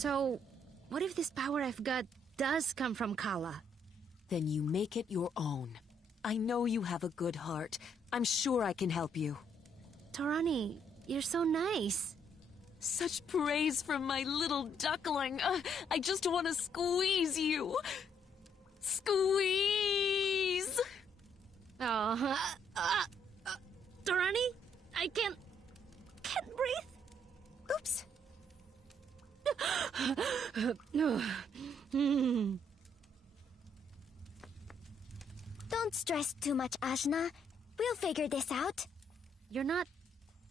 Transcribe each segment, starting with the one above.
So, what if this power I've got does come from Kala? Then you make it your own. I know you have a good heart. I'm sure I can help you. Torani, you're so nice. Such praise from my little duckling. I just want to squeeze you. Squeeze! Oh, Torani, I can't breathe. Oops. Don't stress too much, Ajna. We'll figure this out. You're not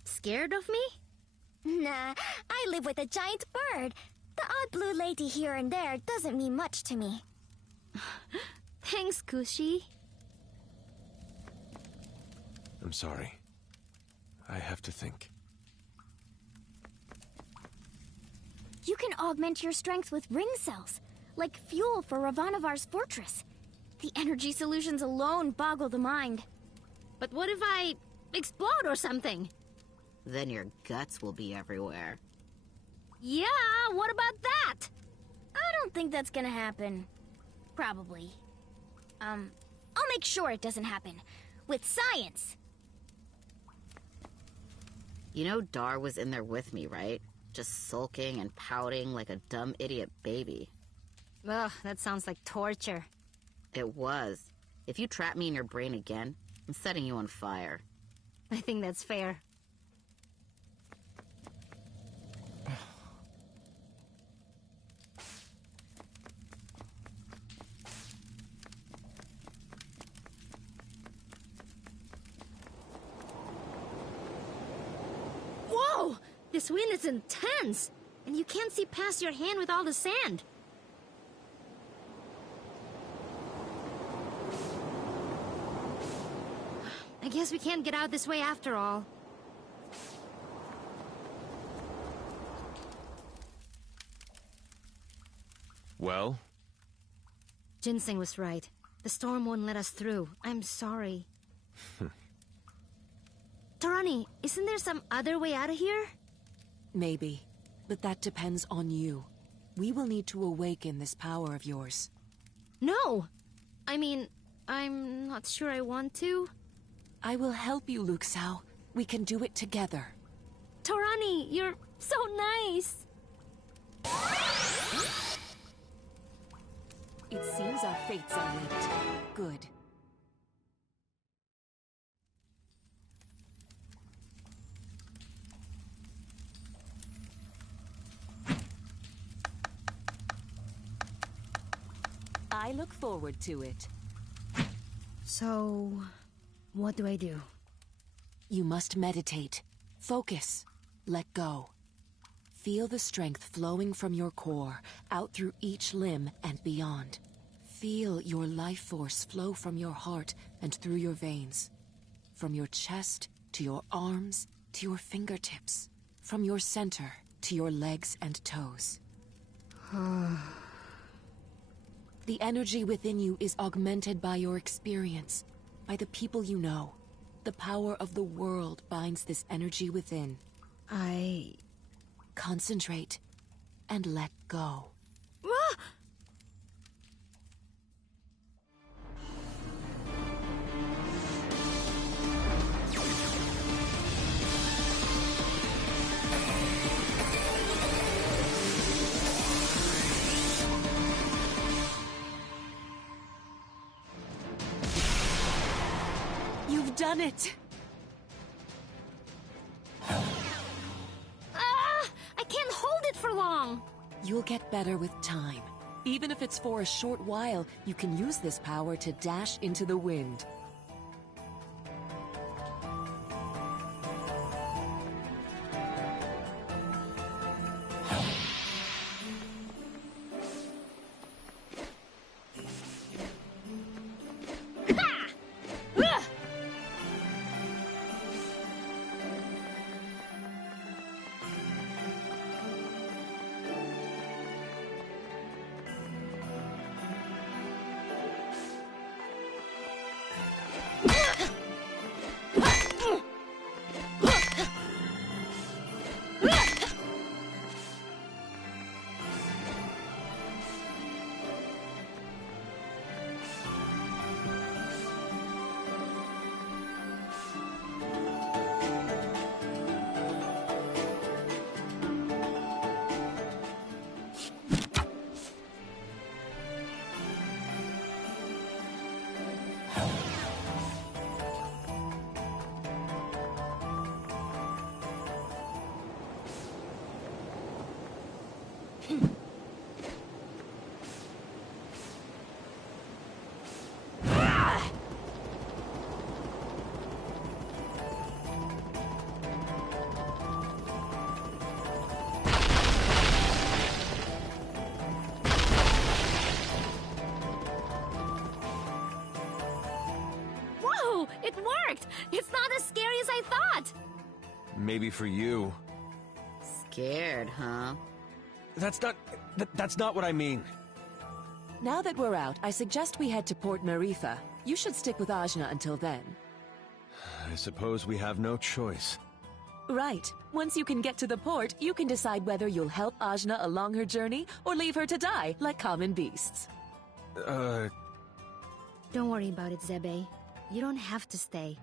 scared of me? Nah, I live with a giant bird. The odd blue lady here and there doesn't mean much to me. Thanks, Kushi. I'm sorry. I have to think. You can augment your strength with ring cells, like fuel for Ravanavar's fortress. The energy solutions alone boggle the mind. But what if I explode or something? Then your guts will be everywhere. Yeah, what about that? I don't think that's gonna happen. Probably. I'll make sure it doesn't happen. With science! You know Dar was in there with me, right? Just sulking and pouting like a dumb idiot baby. Ugh, that sounds like torture. It was. If you trap me in your brain again, I'm setting you on fire. I think that's fair. Whoa! This wind is intense! And you can't see past your hand with all the sand. I guess we can't get out this way after all. Well? Ginseng was right. The storm won't let us through. I'm sorry. Torani, isn't there some other way out of here? Maybe, but that depends on you. We will need to awaken this power of yours. No! I mean, I'm not sure I want to. I will help you, Luxao. We can do it together. Torani, you're so nice! It seems our fates are linked. Good. I look forward to it. So, what do I do? You must meditate. Focus. Let go. Feel the strength flowing from your core, out through each limb and beyond. Feel your life force flow from your heart and through your veins. From your chest to your arms to your fingertips. From your center to your legs and toes. The energy within you is augmented by your experience, by the people you know. The power of the world binds this energy within. Concentrate and let go. You've done it! I can't hold it for long! You'll get better with time. Even if it's for a short while, you can use this power to dash into the wind. worked! It's not as scary as I thought! Maybe for you. Scared, huh? That's not what I mean. Now that we're out, I suggest we head to Port Maritha. You should stick with Ajna until then. I suppose we have no choice. Right. Once you can get to the port, you can decide whether you'll help Ajna along her journey or leave her to die like common beasts. Don't worry about it, Zebe. You don't have to stay.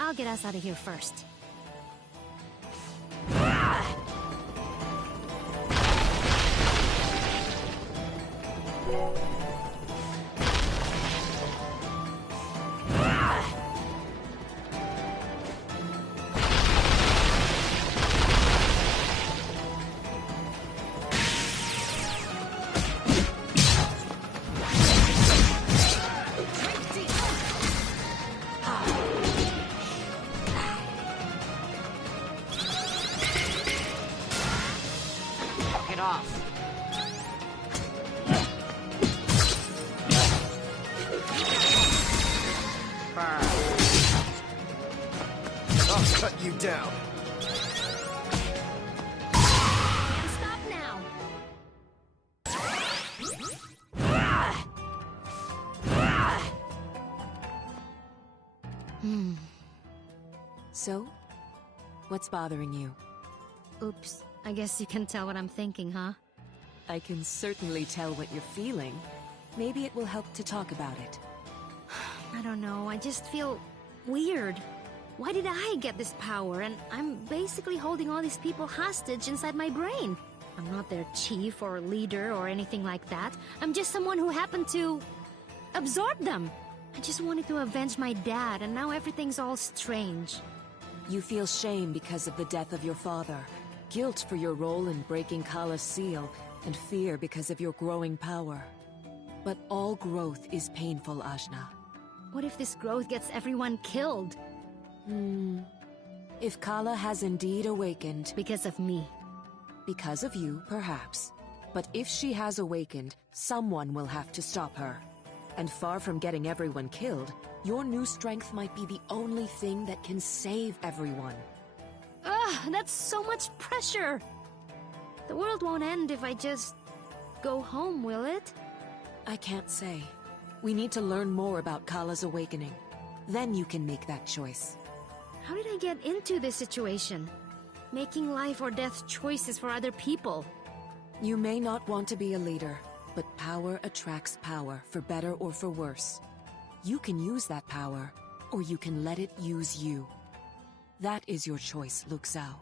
I'll get us out of here first. Get off. I'll cut you down. Can't stop now! So, what's bothering you? Oops. I guess you can tell what I'm thinking, huh? I can certainly tell what you're feeling. Maybe it will help to talk about it. I don't know, I just feel weird. Why did I get this power? And I'm basically holding all these people hostage inside my brain. I'm not their chief or leader or anything like that. I'm just someone who happened to absorb them. I just wanted to avenge my dad, and now everything's all strange. You feel shame because of the death of your father, guilt for your role in breaking Kala's seal, and fear because of your growing power. But all growth is painful, Ajna. What if this growth gets everyone killed? If Kala has indeed awakened, Because of me. because of you, perhaps. But if she has awakened, someone will have to stop her. And far from getting everyone killed, your new strength might be the only thing that can save everyone. Ugh, that's so much pressure! The world won't end if I just go home, will it? I can't say. We need to learn more about Kala's awakening. Then you can make that choice. How did I get into this situation? Making life or death choices for other people. You may not want to be a leader, but power attracts power, for better or for worse. You can use that power, or you can let it use you. That is your choice, Luke Zhao.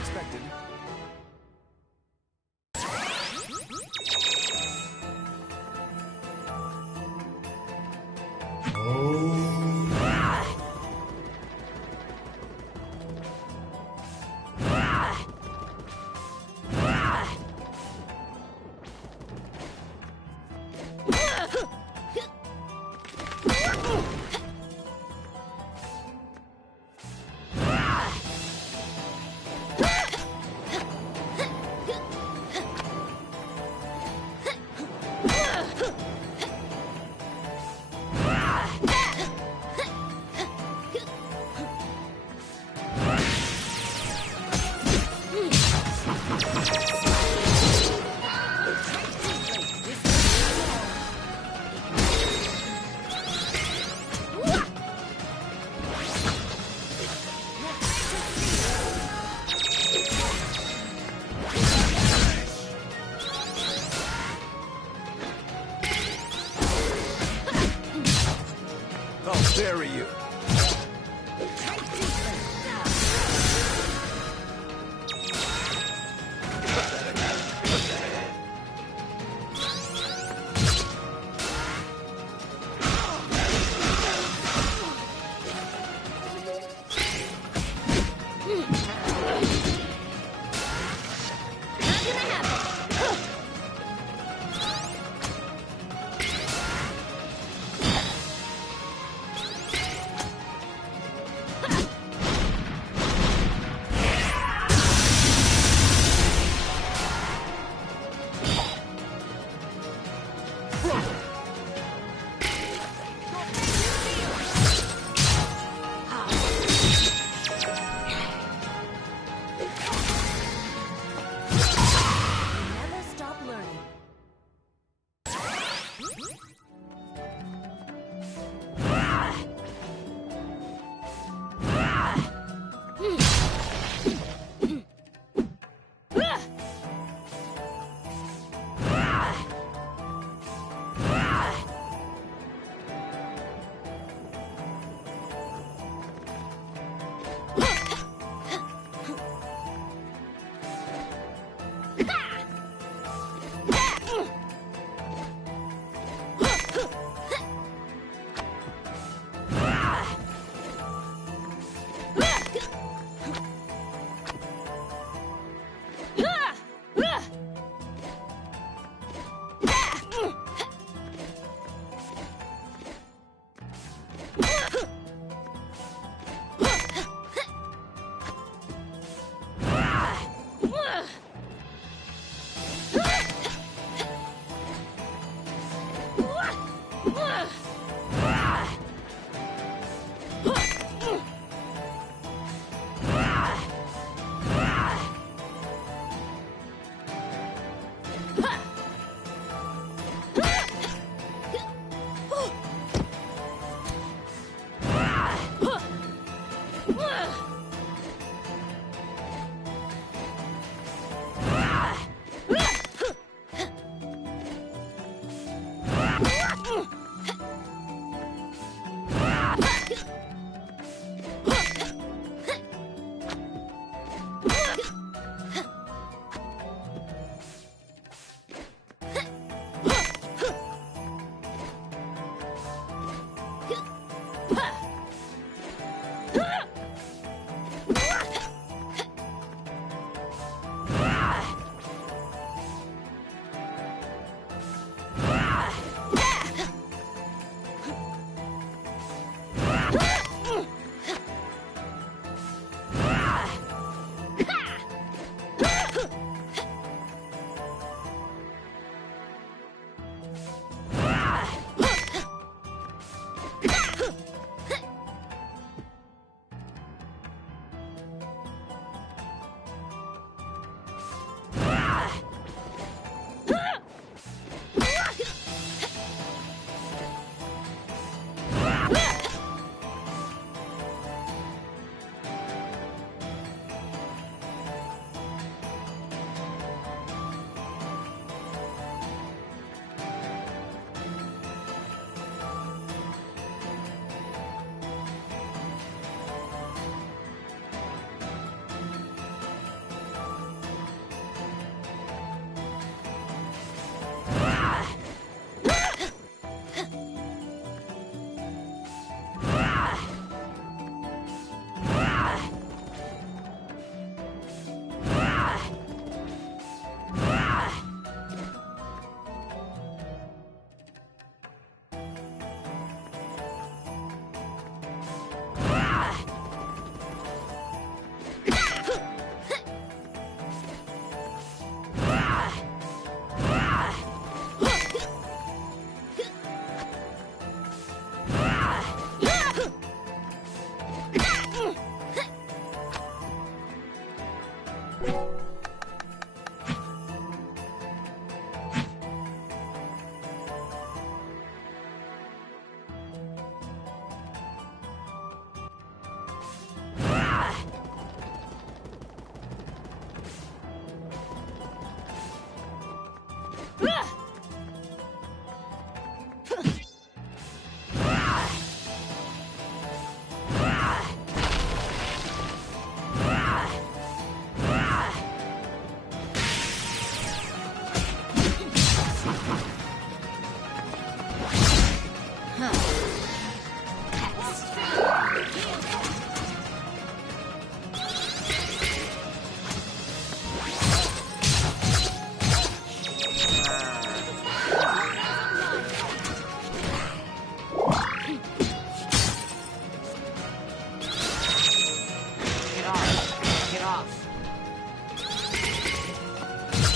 Expected. I'll bury you.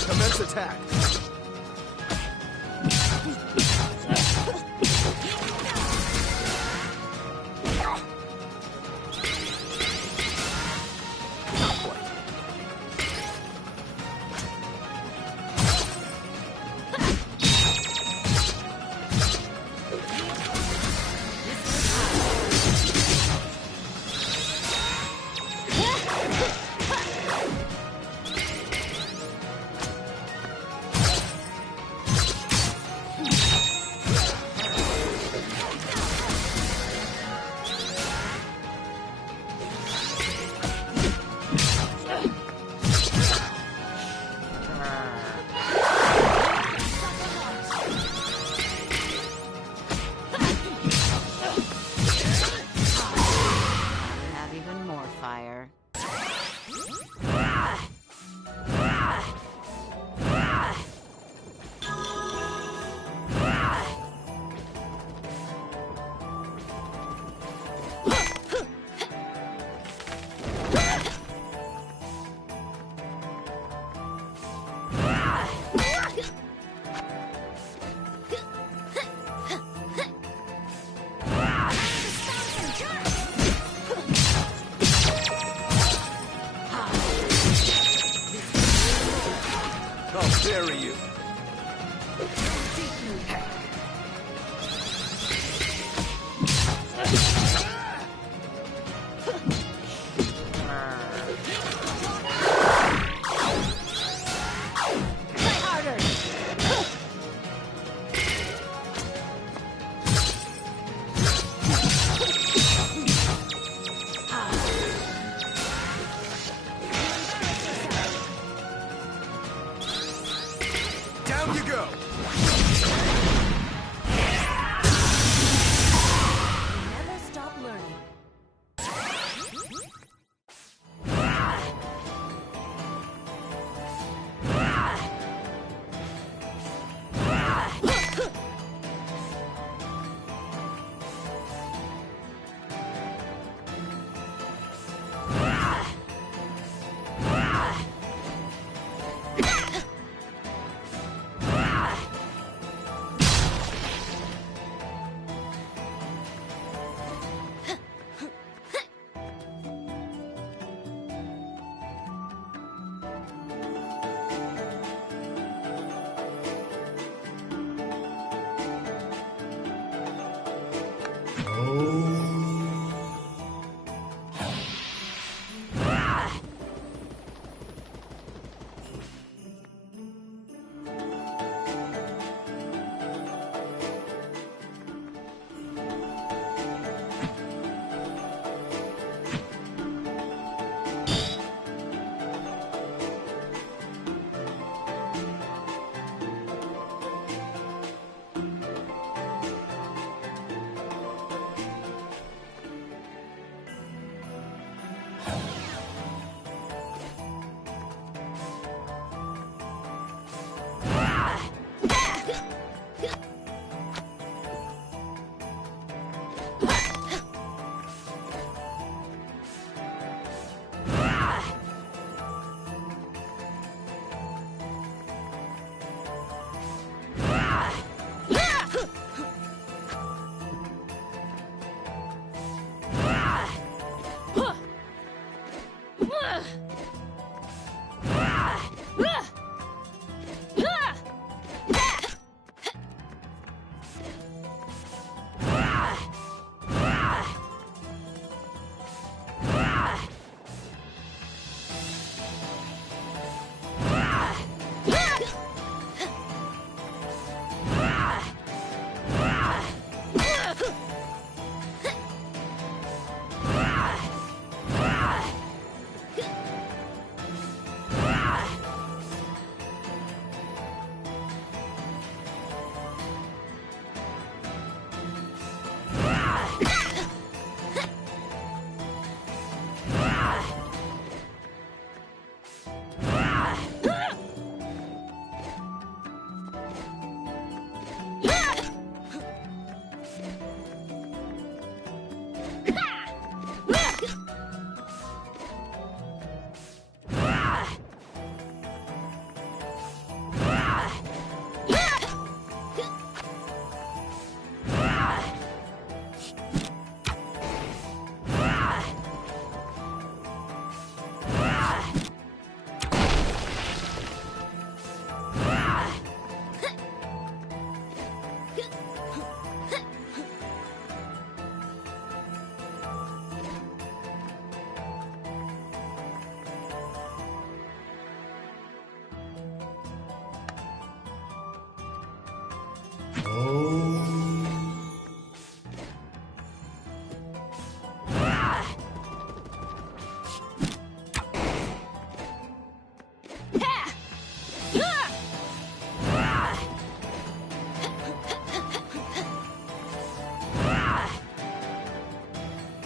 Commence attack.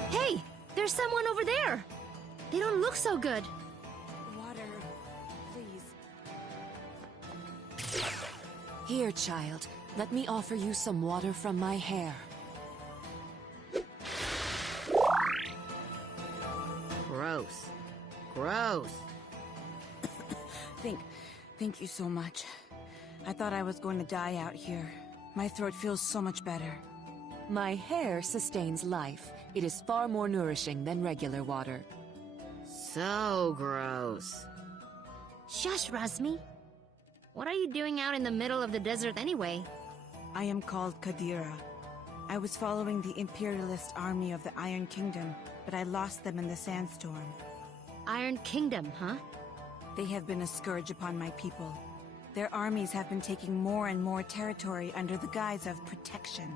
Hey, there's someone over there. They don't look so good. Water, please. Here, child. Let me offer you some water from my hair. Gross. Gross. Thank you so much. I thought I was going to die out here. My throat feels so much better. My hair sustains life. It is far more nourishing than regular water. So gross. Shush, Razmi. What are you doing out in the middle of the desert anyway? I am called Kadira. I was following the imperialist army of the Iron Kingdom, but I lost them in the sandstorm. Iron Kingdom, huh? They have been a scourge upon my people. Their armies have been taking more and more territory under the guise of protection.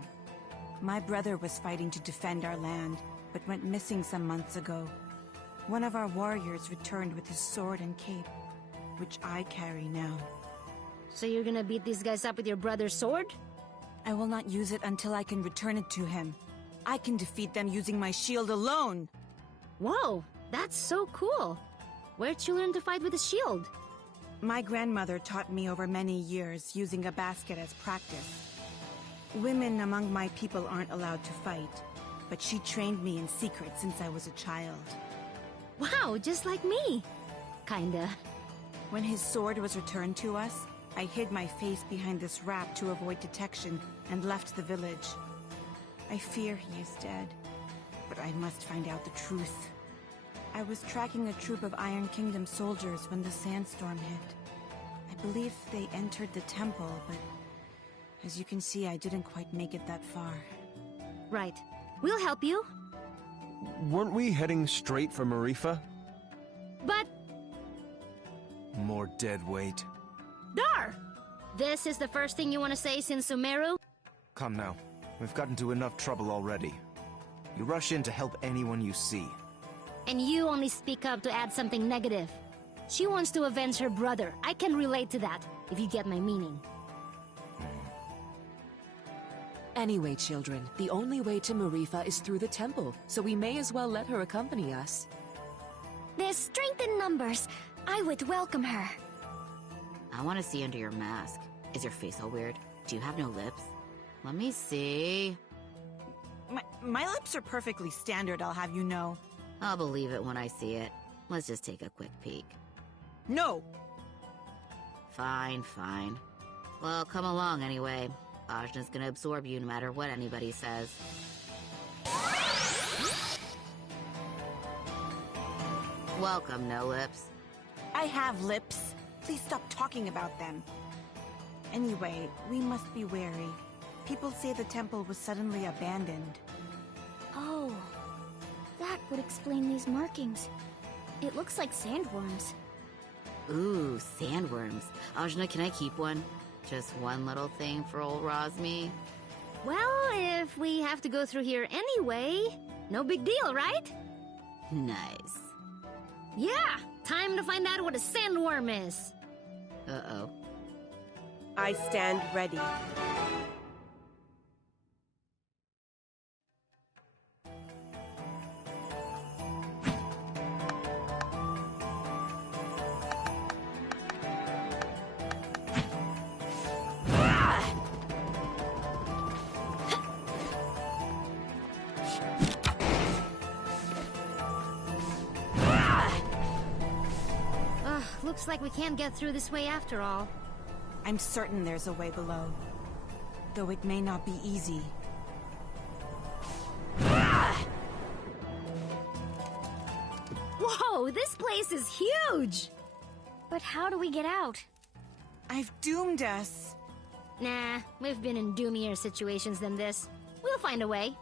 My brother was fighting to defend our land, but went missing some months ago. One of our warriors returned with his sword and cape, which I carry now. So you're gonna beat these guys up with your brother's sword? I will not use it until I can return it to him. I can defeat them using my shield alone! Whoa, that's so cool. Where'd you learn to fight with a shield? My grandmother taught me over many years, using a basket as practice. Women among my people aren't allowed to fight, but she trained me in secret since I was a child. Wow, just like me. Kinda. When his sword was returned to us, I hid my face behind this wrap to avoid detection and left the village. I fear he is dead, but I must find out the truth. I was tracking a troop of Iron Kingdom soldiers when the sandstorm hit. I believe they entered the temple, but as you can see, I didn't quite make it that far. Right. We'll help you. Weren't we heading straight for Marifa? But, More dead weight. Dar! This is the first thing you want to say since Sumeru? Come now. We've gotten into enough trouble already. You rush in to help anyone you see. And you only speak up to add something negative. She wants to avenge her brother. I can relate to that, if you get my meaning. Anyway, children, the only way to Marifa is through the temple, so we may as well let her accompany us. There's strength in numbers. I would welcome her. I want to see under your mask. Is your face all weird? Do you have no lips? Let me see. My lips are perfectly standard, I'll have you know. I'll believe it when I see it. Let's just take a quick peek. No! Fine, fine. Well, come along anyway. Ajna's gonna absorb you no matter what anybody says. Welcome, No Lips. I have lips. Please stop talking about them. Anyway, we must be wary. People say the temple was suddenly abandoned. Oh, that would explain these markings. It looks like sandworms. Ooh, sandworms. Ajna, can I keep one? Just one little thing for old Razmi? Well, if we have to go through here anyway, no big deal, right? Nice. Yeah, time to find out what a sandworm is. Uh-oh. I stand ready. Looks like we can't get through this way after all. I'm certain there's a way below. Though it may not be easy. Whoa, this place is huge! But how do we get out? I've doomed us. Nah, we've been in doomier situations than this. We'll find a way.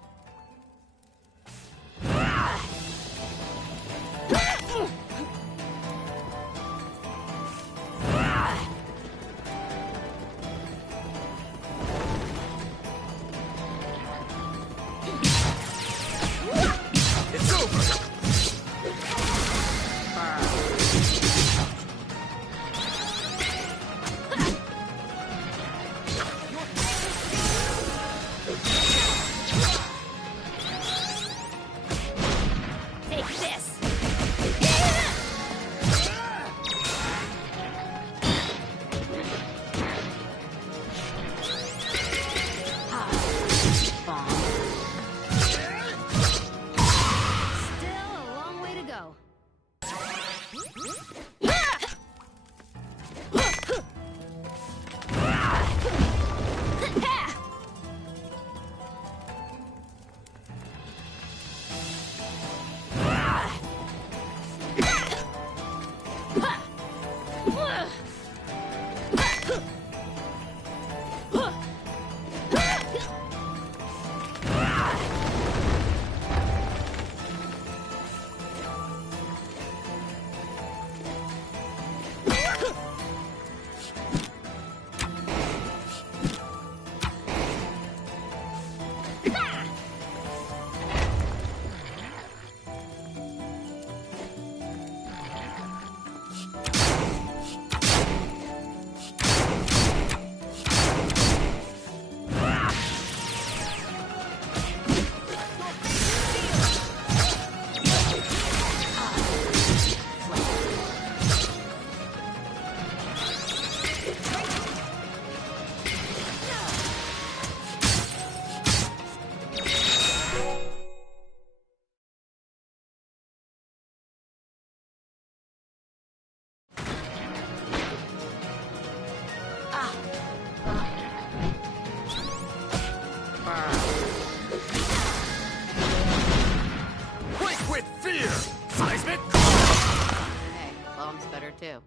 with fear! Seismic! Hey, bomb's better too.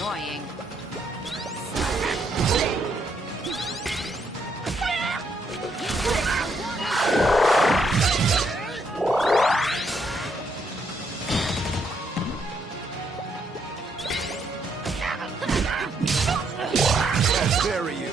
Annoying. Bury you.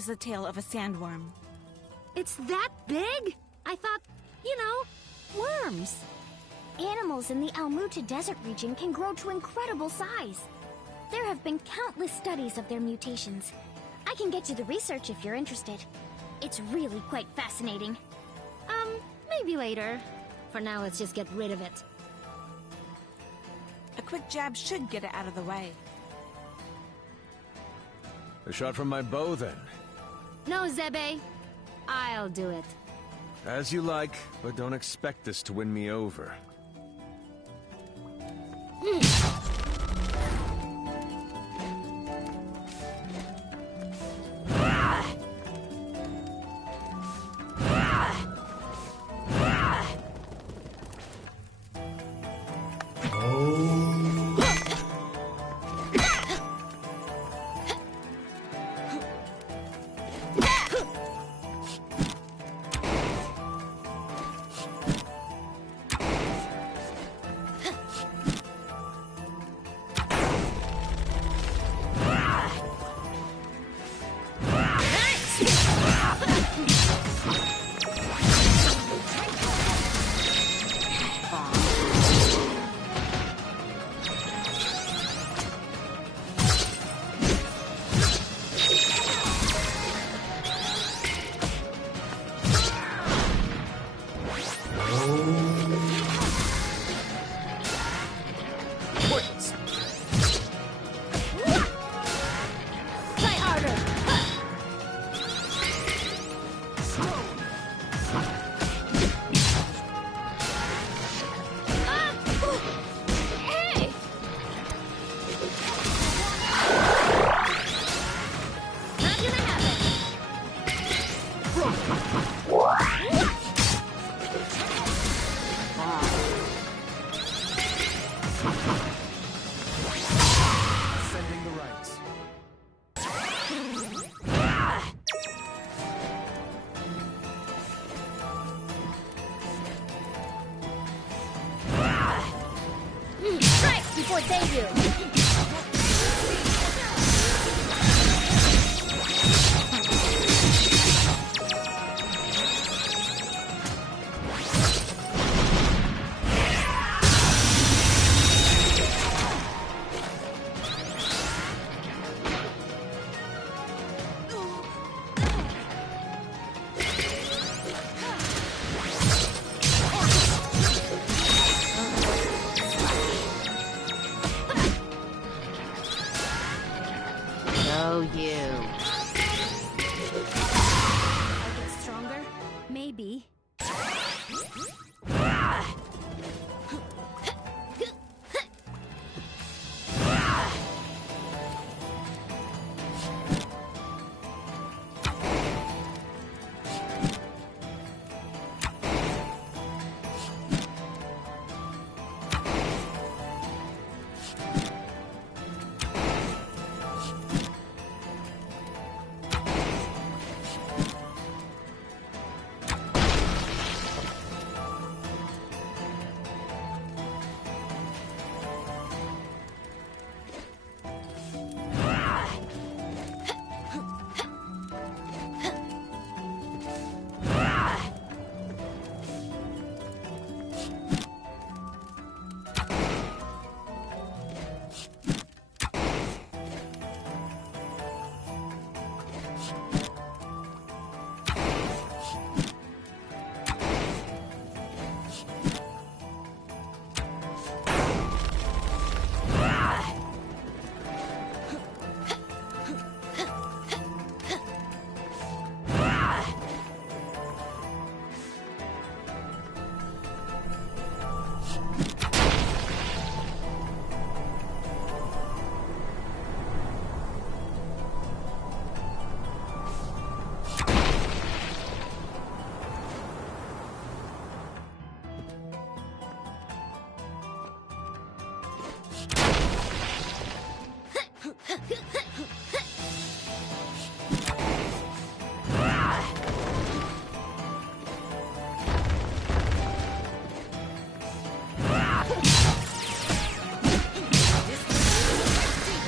is the tail of a sandworm. It's that big? I thought, worms. Animals in the Almuta Desert region can grow to incredible size. There have been countless studies of their mutations. I can get to the research if you're interested. It's really quite fascinating. Maybe later. For now, let's just get rid of it. A quick jab should get it out of the way. A shot from my bow, then. No, Zebe. I'll do it. As you like, but don't expect this to win me over. Before they do. Oh, you. I get stronger? Maybe.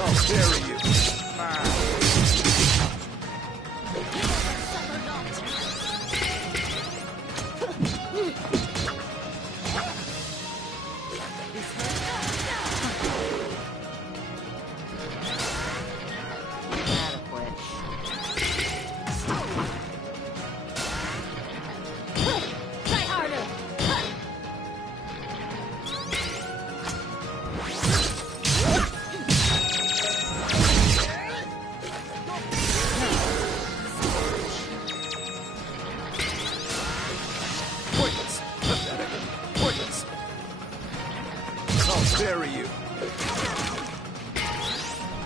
I'll bury you. Try harder! Pointless! Pathetic! Pointless! I'll bury you!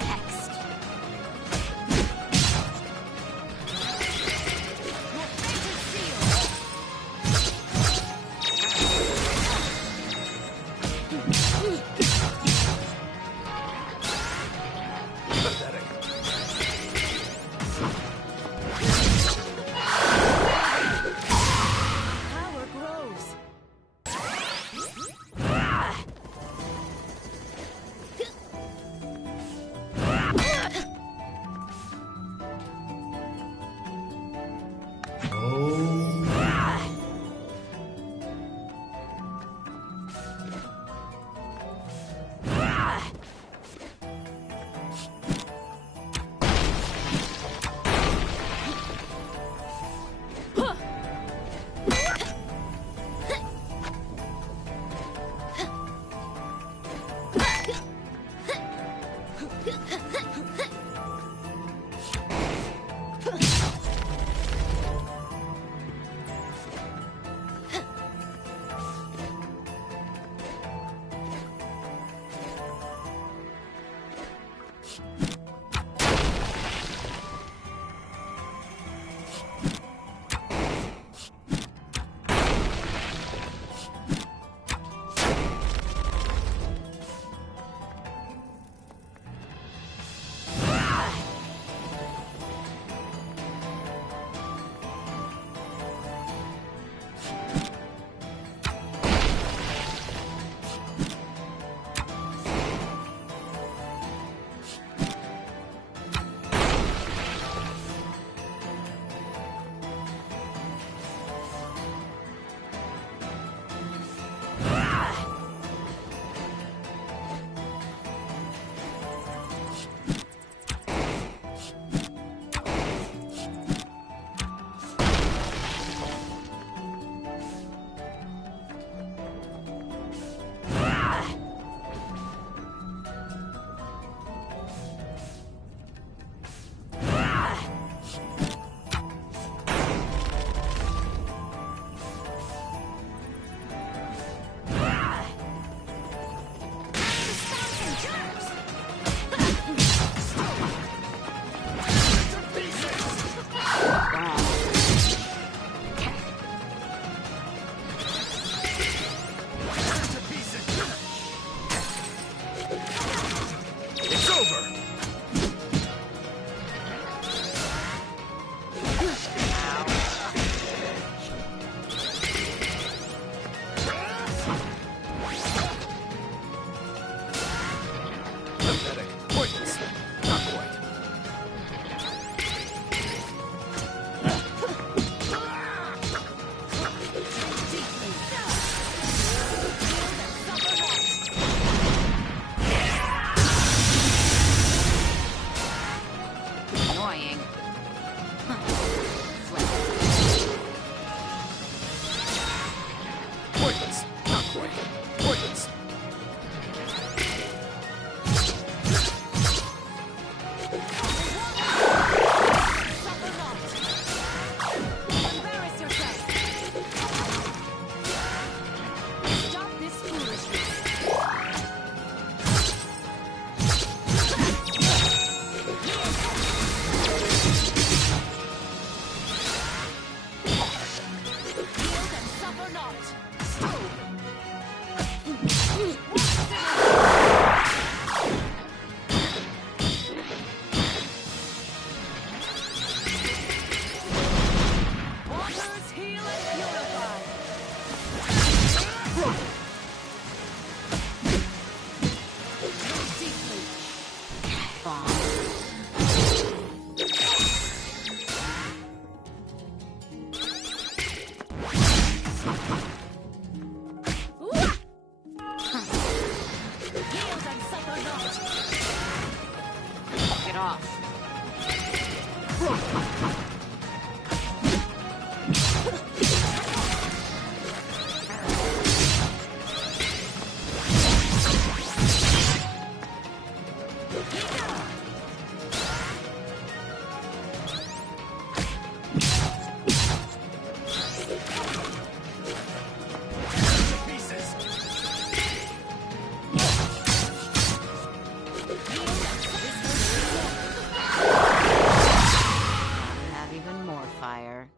Next. Pathetic! Power grows. it off. Have even more fire.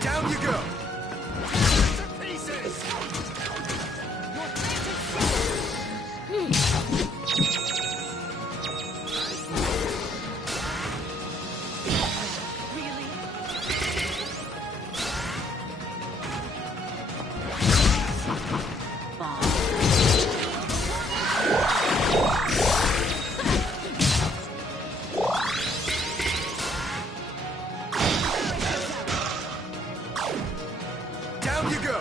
Down you go! Down you go!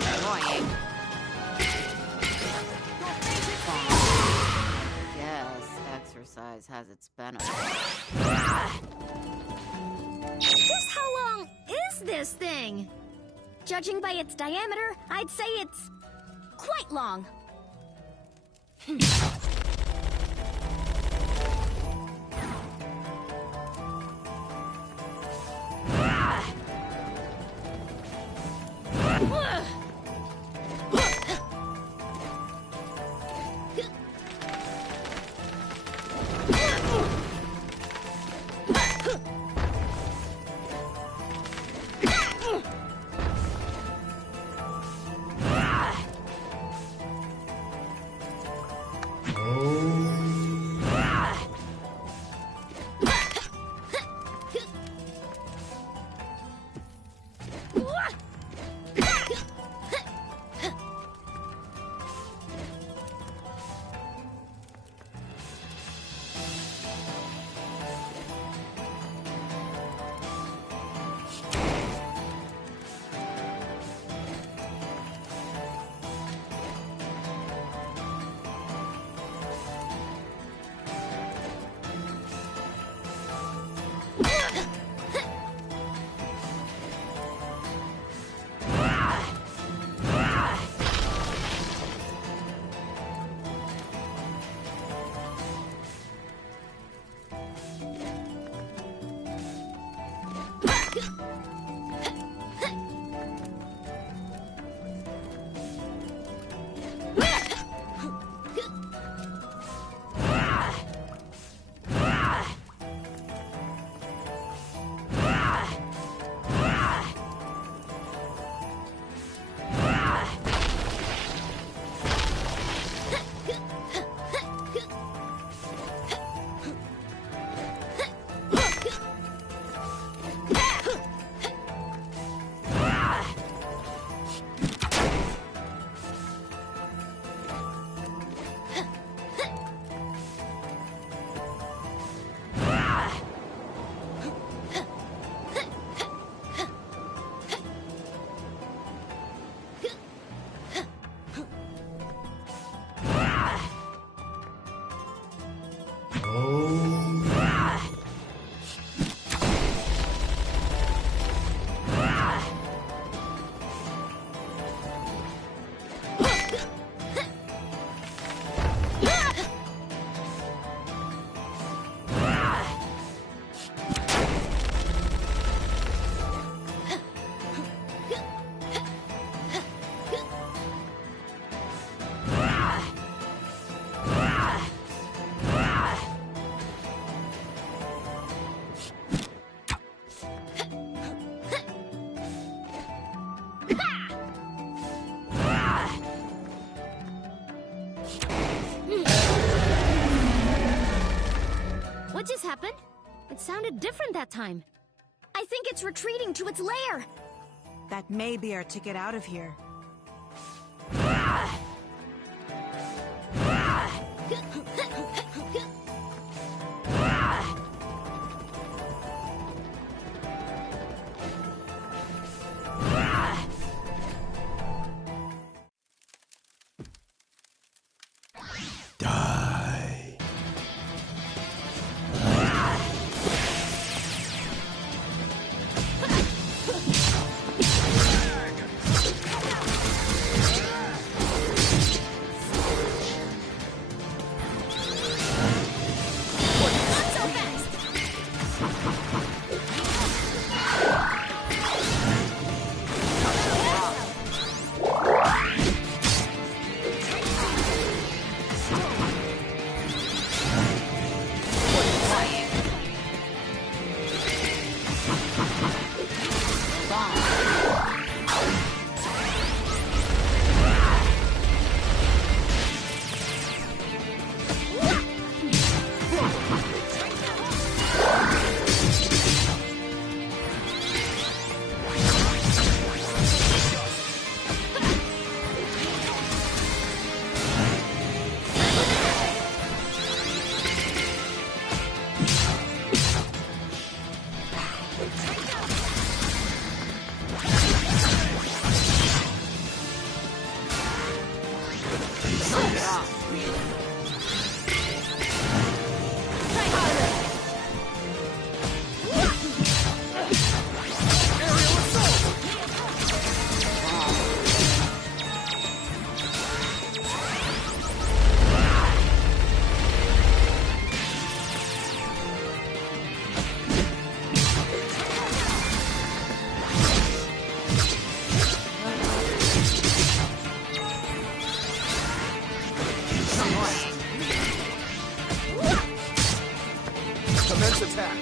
Annoying. Yes, exercise has its benefits. Just how long is this thing? Judging by its diameter, I'd say it's quite long. happened? It sounded different that time. I think it's retreating to its lair. That may be our ticket out of here. Commence attack.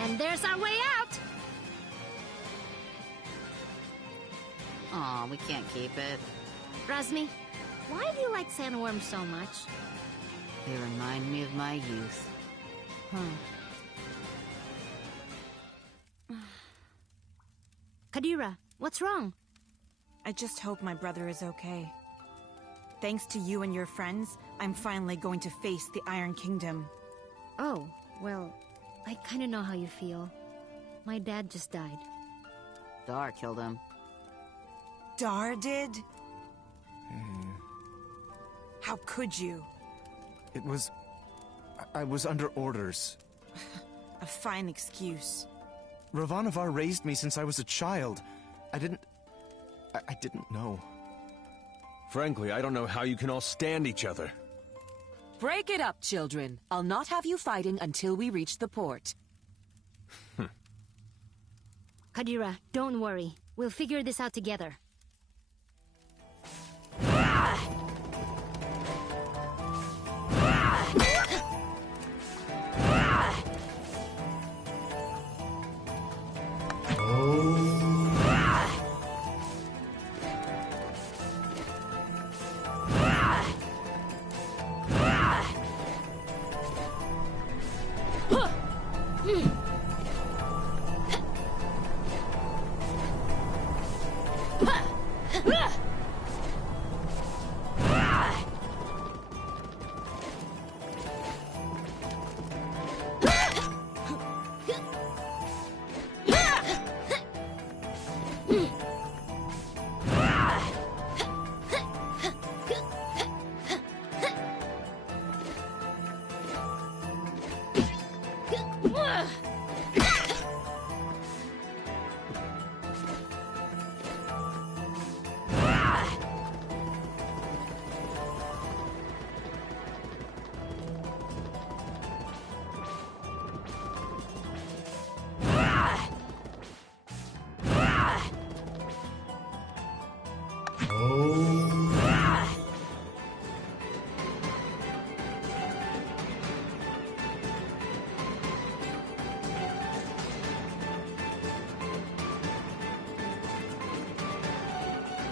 And there's our way out! Aw, we can't keep it. Razmi, why do you like sandworms so much? They remind me of my youth. Kadira, what's wrong? I just hope my brother is okay. Thanks to you and your friends, I'm finally going to face the Iron Kingdom. Oh, well, I kinda know how you feel. My dad just died. Dar killed him. Dar did? How could you? It was... I was under orders. A fine excuse. Ravanavar raised me since I was a child. I didn't know. Frankly, I don't know how you can all stand each other. Break it up, children. I'll not have you fighting until we reach the port. Kadira, don't worry. We'll figure this out together.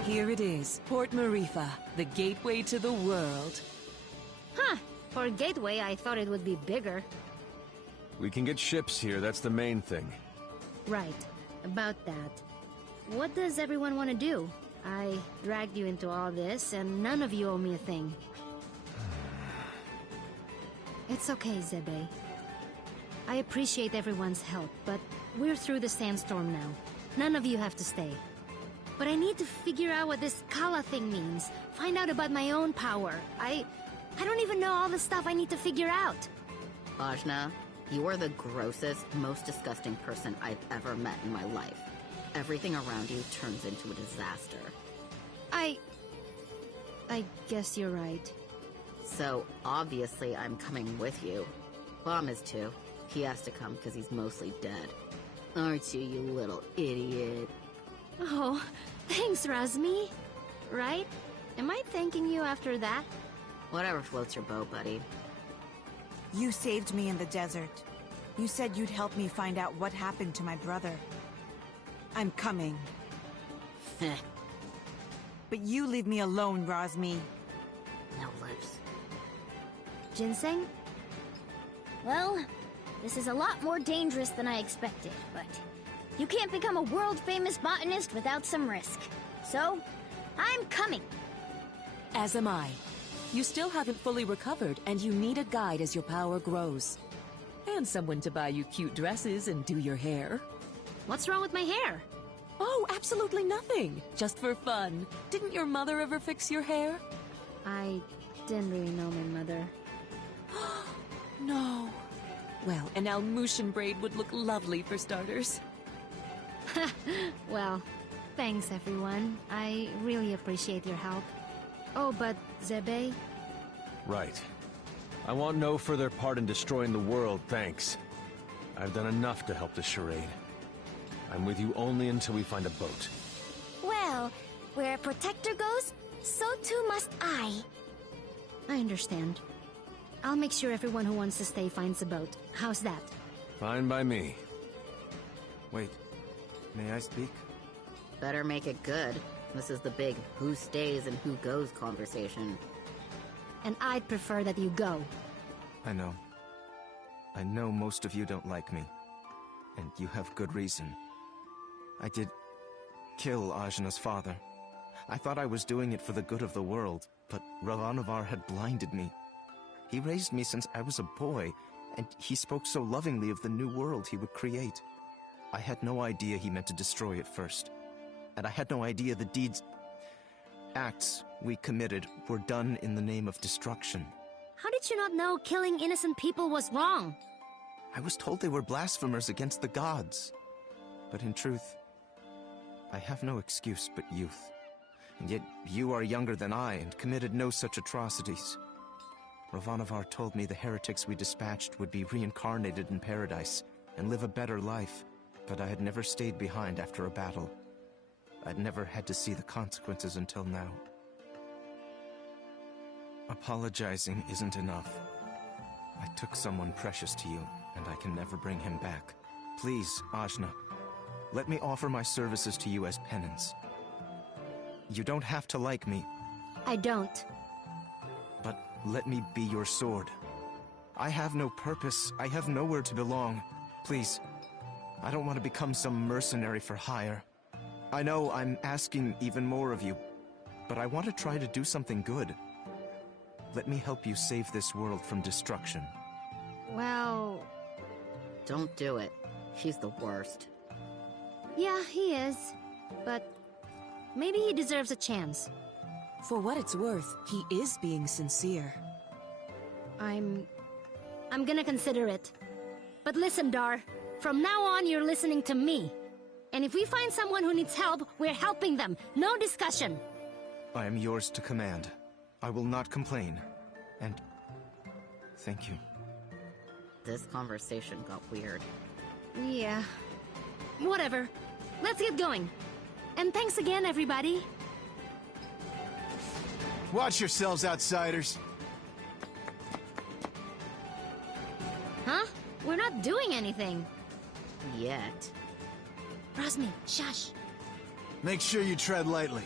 Here it is, Port Marifa, the gateway to the world. Huh. For a gateway, I thought it would be bigger. We can get ships here, that's the main thing. Right. About that. What does everyone want to do? I dragged you into all this, and none of you owe me a thing. It's okay, Zebe. I appreciate everyone's help, but we're through the sandstorm now. None of you have to stay. But I need to figure out what this Kala thing means. Find out about my own power. I don't even know all the stuff I need to figure out. Ajna, you are the grossest, most disgusting person I've ever met in my life. Everything around you turns into a disaster. I guess you're right. So, obviously I'm coming with you. Bom is too. He has to come because he's mostly dead. Aren't you, you little idiot? Oh, thanks, Razmi. Right? Am I thanking you after that? Whatever floats your boat, buddy. You saved me in the desert. You said you'd help me find out what happened to my brother. I'm coming. But you leave me alone, Razmi. No lips. Ginseng? Well, this is a lot more dangerous than I expected, but you can't become a world-famous botanist without some risk. So, I'm coming. As am I. You still haven't fully recovered, and you need a guide as your power grows. And someone to buy you cute dresses and do your hair. What's wrong with my hair? Oh, absolutely nothing. Just for fun. Didn't your mother ever fix your hair? I didn't really know my mother. No. Well, an Almutian braid would look lovely for starters. Well, thanks everyone. I really appreciate your help. Oh, but Zebe? Right. I want no further part in destroying the world, thanks. I've done enough to help the charade. I'm with you only until we find a boat. Well, where a protector goes, so too must I. I understand. I'll make sure everyone who wants to stay finds a boat. How's that? Fine by me. Wait, may I speak? Better make it good. This is the big who stays and who goes conversation. And I'd prefer that you go. I know. I know most of you don't like me. And you have good reason. I did kill Ajna's father. I thought I was doing it for the good of the world, but Ravanavar had blinded me. He raised me since I was a boy, and he spoke so lovingly of the new world he would create. I had no idea he meant to destroy it first. And I had no idea the acts we committed were done in the name of destruction. How did you not know killing innocent people was wrong? I was told they were blasphemers against the gods. But in truth, I have no excuse but youth. And yet you are younger than I and committed no such atrocities. Ravanavar told me the heretics we dispatched would be reincarnated in paradise and live a better life, but I had never stayed behind after a battle. I'd never had to see the consequences until now. Apologizing isn't enough. I took someone precious to you, and I can never bring him back. Please, Ajna, let me offer my services to you as penance. You don't have to like me. I don't. But let me be your sword. I have no purpose. I have nowhere to belong. Please, I don't want to become some mercenary for hire. I know I'm asking even more of you, but I want to try to do something good. Let me help you save this world from destruction. Well... Don't do it. He's the worst. yeah, he is. But maybe he deserves a chance. For what it's worth, he is being sincere. I'm gonna consider it. But listen, Dar. From now on, you're listening to me. And if we find someone who needs help, we're helping them. No discussion. I am yours to command. I will not complain. And thank you. This conversation got weird. Yeah. Whatever. Let's get going. And thanks again, everybody. Watch yourselves, outsiders. Huh? We're not doing anything. Yet. Rosmi, shush. Make sure you tread lightly.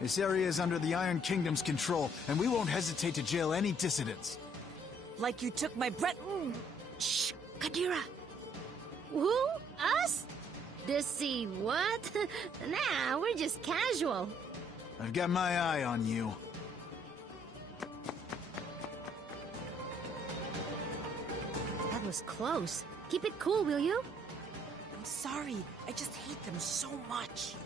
This area is under the Iron Kingdom's control, and we won't hesitate to jail any dissidents. Like you took my breath. Shh, Kadira. Who? Us? Deceive what? Nah, we're just casual. I've got my eye on you. That was close. Keep it cool, will you? I'm sorry. I just hate them so much.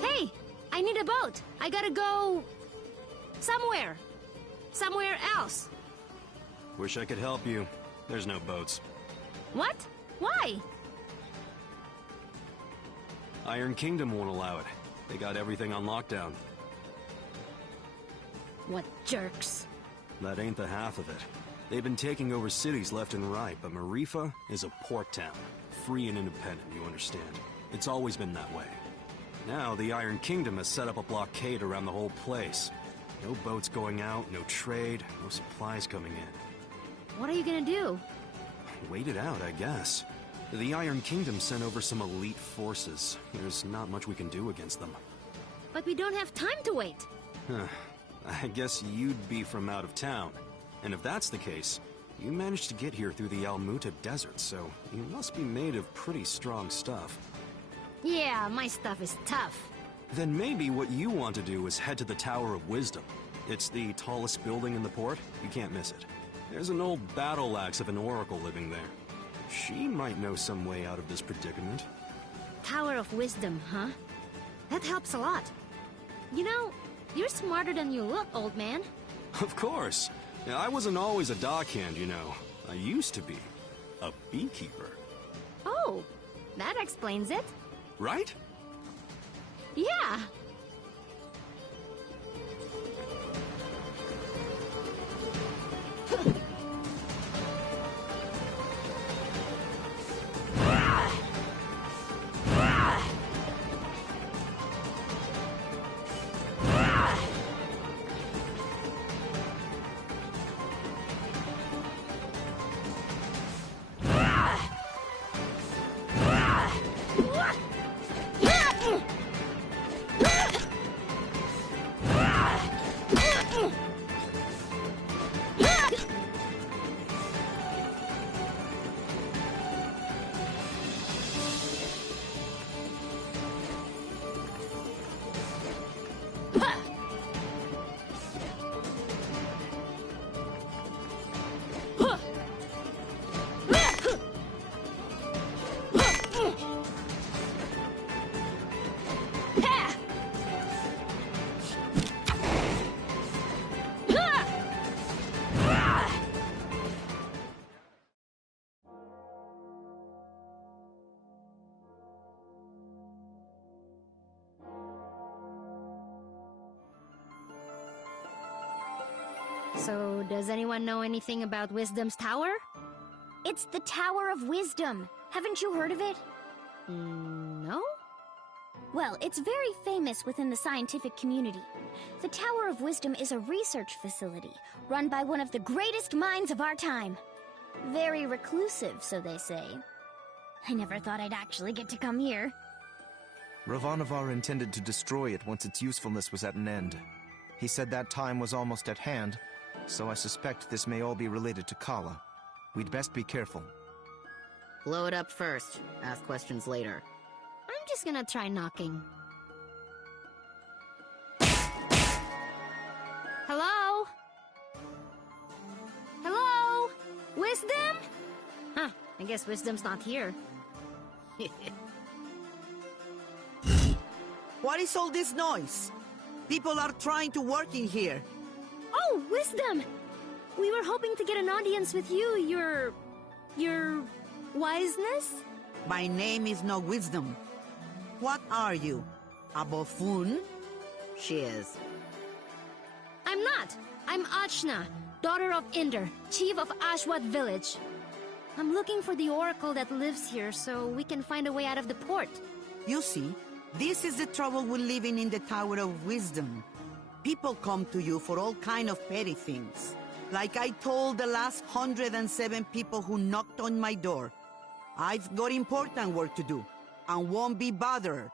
Hey, I need a boat. I gotta go... somewhere. Somewhere else. Wish I could help you. There's no boats. What? Why? Iron Kingdom won't allow it. They got everything on lockdown. What jerks. That ain't the half of it. They've been taking over cities left and right, but Marifa is a port town. Free and independent, you understand. It's always been that way. Now, the Iron Kingdom has set up a blockade around the whole place. No boats going out, no trade, no supplies coming in. What are you gonna do? Wait it out, I guess. The Iron Kingdom sent over some elite forces. There's not much we can do against them. But we don't have time to wait. I guess you'd be from out of town. And if that's the case, you managed to get here through the Almuta Desert, so you must be made of pretty strong stuff. Yeah, my stuff is tough. Then maybe what you want to do is head to the Tower of Wisdom. It's the tallest building in the port. You can't miss it. There's an old battle axe of an oracle living there. She might know some way out of this predicament. Tower of Wisdom, huh? That helps a lot. You know, you're smarter than you look, old man. Of course. I wasn't always a dockhand, you know. I used to be a beekeeper. Oh, that explains it. Right? Yeah. So, does anyone know anything about Wisdom's Tower? It's the Tower of Wisdom. Haven't you heard of it? No? Well, it's very famous within the scientific community. The Tower of Wisdom is a research facility run by one of the greatest minds of our time. Very reclusive, so they say. I never thought I'd actually get to come here. Ravanavar intended to destroy it once its usefulness was at an end. He said that time was almost at hand, so I suspect this may all be related to Kala. We'd best be careful. Blow it up first. Ask questions later. I'm just gonna try knocking. Hello? Hello? Wisdom? Huh, I guess Wisdom's not here. What is all this noise? People are trying to work in here. Oh, Wisdom! We were hoping to get an audience with you, your wiseness? My name is no Wisdom. What are you? A buffoon? She is. I'm not. I'm Achna, daughter of Inder, chief of Ashwat village. I'm looking for the oracle that lives here so we can find a way out of the port. You see, this is the trouble with living in the Tower of Wisdom. People come to you for all kind of petty things. Like I told the last 107 people who knocked on my door. I've got important work to do, and won't be bothered.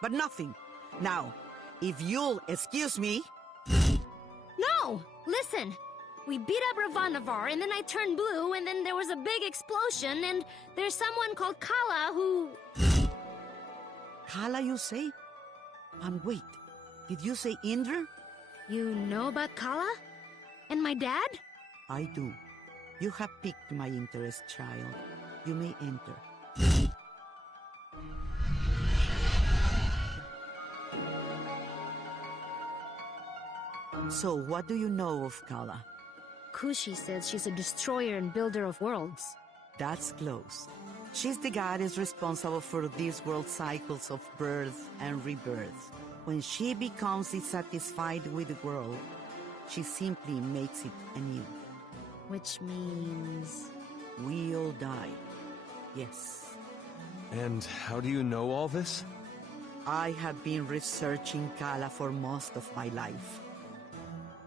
But nothing. Now, if you'll excuse me... No! Listen! We beat up Ravanavar, and then I turned blue, and then there was a big explosion, and there's someone called Kala who... Kala, you say? And wait, did you say Indra? You know about Kala? And my dad? I do. You have piqued my interest, child. You may enter. So, what do you know of Kala? Kushi says she's a destroyer and builder of worlds. That's close. She's the goddess responsible for these world cycles of birth and rebirth. When she becomes dissatisfied with the world, she simply makes it anew. Which means... we all die. Yes. And how do you know all this? I have been researching Kala for most of my life.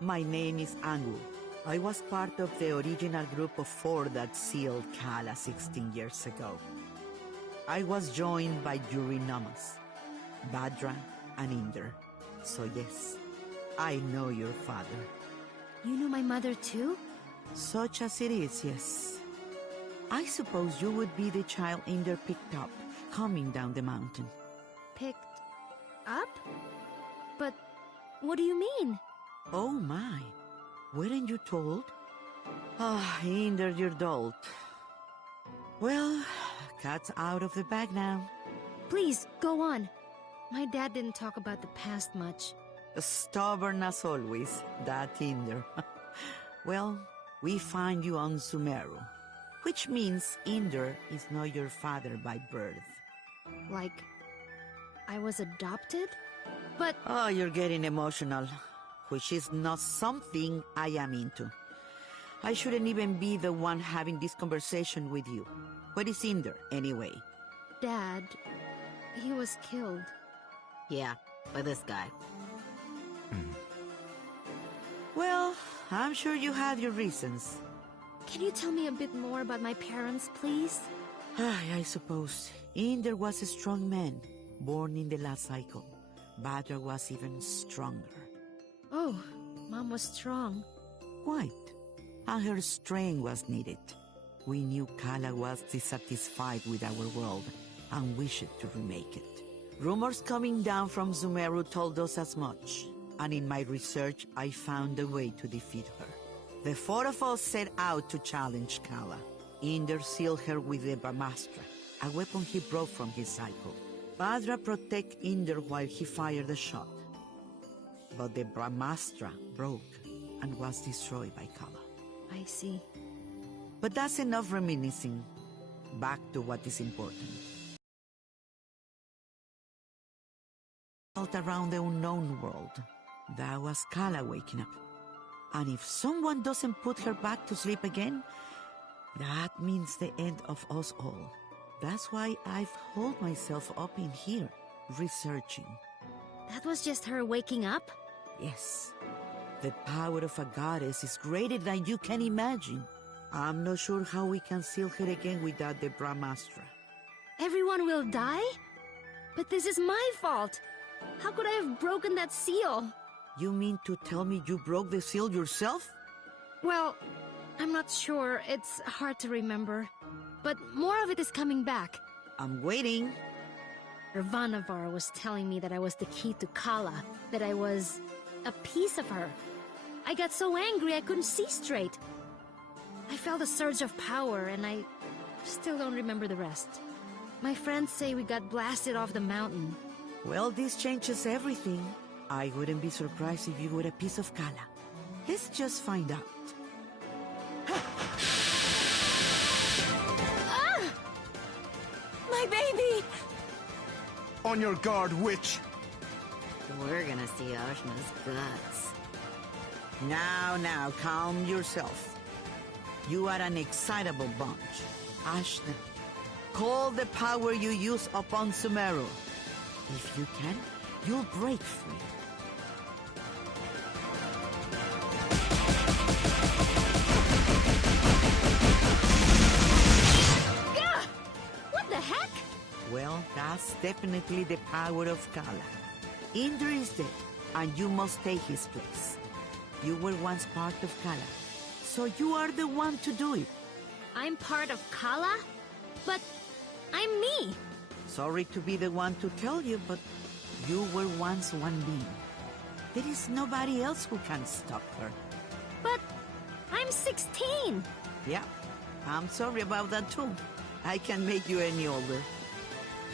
My name is Angu. I was part of the original group of 4 that sealed Kala 16 years ago. I was joined by Namas, Badra, and Inder. So yes, I know your father. You know my mother too? Such as it is, yes. I suppose you would be the child Inder picked up, coming down the mountain. Picked up? But what do you mean? Oh my, weren't you told? Ah, Inder, you're dolt. Well, cat's out of the bag now. Please, go on. My dad didn't talk about the past much. Stubborn as always, that Inder. Well, we find you on Sumeru, which means Inder is not your father by birth. Like, I was adopted? But... Oh, you're getting emotional, which is not something I am into. I shouldn't even be the one having this conversation with you. Where is Inder, anyway? Dad, he was killed. Yeah, by this guy. Well, I'm sure you had your reasons. Can you tell me a bit more about my parents, please? I suppose. Inder was a strong man, born in the last cycle. Badra was even stronger. Oh, Mom was strong. Quite. And her strength was needed. We knew Kala was dissatisfied with our world and wished to remake it. Rumors coming down from Sumeru told us as much, and in my research I found a way to defeat her. The 4 of us set out to challenge Kala. Inder sealed her with the Brahmastra, a weapon he brought from his cycle. Badra protected Inder while he fired the shot. But the Brahmastra broke and was destroyed by Kala. I see. But that's enough reminiscing. Back to what is important. Out around the unknown world, that was Kala waking up. And if someone doesn't put her back to sleep again, that means the end of us all. That's why I've holed myself up in here, researching. That was just her waking up? Yes. The power of a goddess is greater than you can imagine. I'm not sure how we can seal her again without the Brahmastra. Everyone will die? But this is my fault! How could I have broken that seal? You mean to tell me you broke the seal yourself? Well, I'm not sure. It's hard to remember. But more of it is coming back. I'm waiting. Ravanavar was telling me that I was the key to Kala, that I was a piece of her. I got so angry I couldn't see straight. I felt a surge of power, and I still don't remember the rest. My friends say we got blasted off the mountain. Well, this changes everything. I wouldn't be surprised if you were a piece of Kala. Let's just find out. Ah! My baby! On your guard, witch! We're gonna see Ajna's guts. Now, calm yourself. You are an excitable bunch. Ashna, call the power you use upon Sumeru. If you can, you'll break free. Gah! What the heck? Well, that's definitely the power of Kala. Inder is dead, and you must take his place. You were once part of Kala, so you are the one to do it. I'm part of Kala? But I'm me! Sorry to be the one to tell you, but you were once one being. There is nobody else who can stop her. But I'm 16! Yeah, I'm sorry about that too. I can make you any older.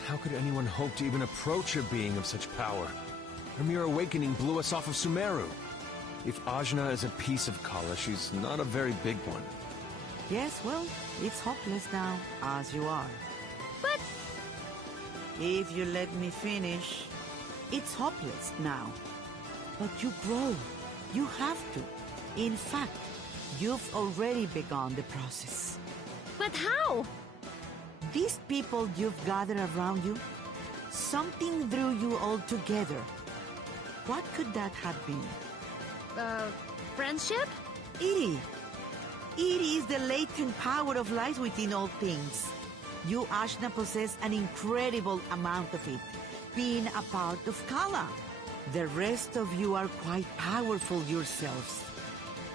How could anyone hope to even approach a being of such power? Her mere awakening blew us off of Sumeru. If Ajna is a piece of Kala, she's not a very big one. Yes, well, it's hopeless now, as you are. But... If you let me finish, it's hopeless now. But you grow. You have to. In fact, you've already begun the process. But how? These people you've gathered around you, something drew you all together. What could that have been? Friendship? Iri. Iri is the latent power of life within all things. You, Ajna, possess an incredible amount of it, being a part of Kala. The rest of you are quite powerful yourselves.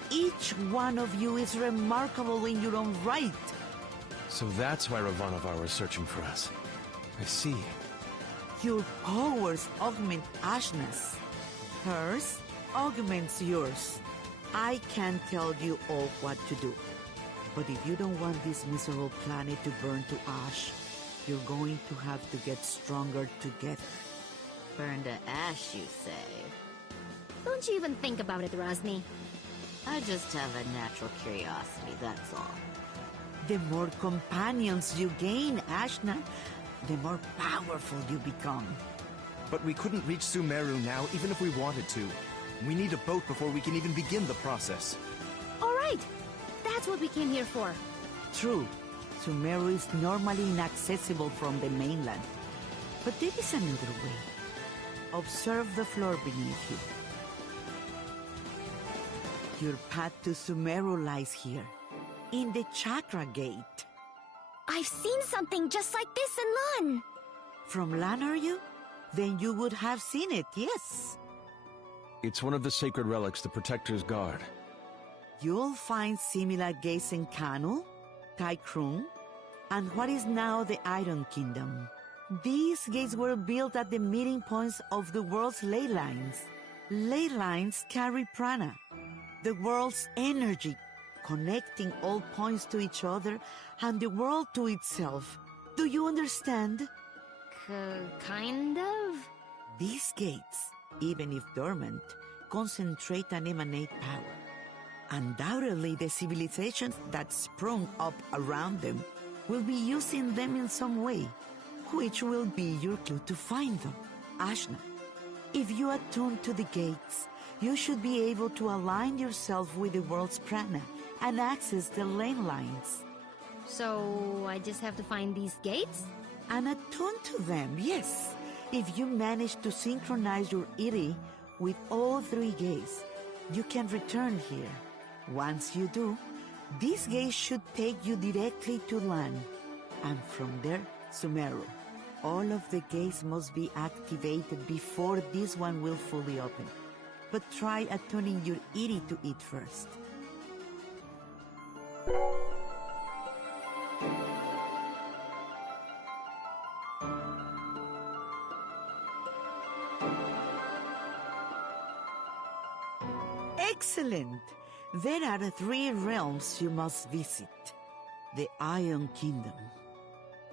Each one of you is remarkable in your own right. So that's why Ravanavar was searching for us. I see. Your powers augment Ajna's. Hers augments yours. I can tell you all what to do. But if you don't want this miserable planet to burn to ash, you're going to have to get stronger together. Burn to ash, you say? Don't you even think about it, Rosny. I just have a natural curiosity, that's all. The more companions you gain, Ajna, the more powerful you become. But we couldn't reach Sumeru now, even if we wanted to. We need a boat before we can even begin the process. All right! That's what we came here for. True. Sumeru is normally inaccessible from the mainland. But there is another way. Observe the floor beneath you. Your path to Sumeru lies here, in the Chakra Gate. I've seen something just like this in Lan. From Lan, are you? Then you would have seen it, yes. It's one of the sacred relics the Protector's guard. You'll find similar gates in Kanu, Taikrung, and what is now the Iron Kingdom. These gates were built at the meeting points of the world's ley lines. Ley lines carry prana, the world's energy, connecting all points to each other and the world to itself. Do you understand? Kind of? These gates, even if dormant, concentrate and emanate power. Undoubtedly, the civilizations that sprung up around them will be using them in some way, which will be your clue to find them. Ajna, if you attune to the gates, you should be able to align yourself with the world's prana and access the lane lines. So, I just have to find these gates? And attune to them, yes. If you manage to synchronize your Iri with all three gates, you can return here. Once you do, these gates should take you directly to Lan, and from there, Sumeru. All of the gates must be activated before this one will fully open. But try attuning your Iri to it first. Excellent! There are three realms you must visit. The Iron Kingdom,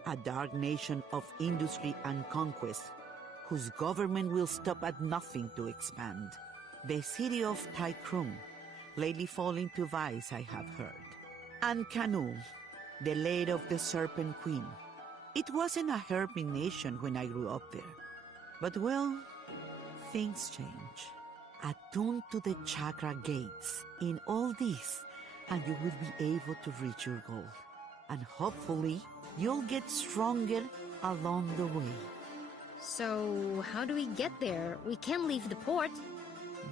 a dark nation of industry and conquest, whose government will stop at nothing to expand. The city of Taikrung, lately falling to vice, I have heard. And Kanu, the lair of the Serpent Queen. It wasn't a hermit nation when I grew up there. But well, things change. Attune to the chakra gates in all this, and you will be able to reach your goal. And hopefully, you'll get stronger along the way. So, how do we get there? We can't leave the port.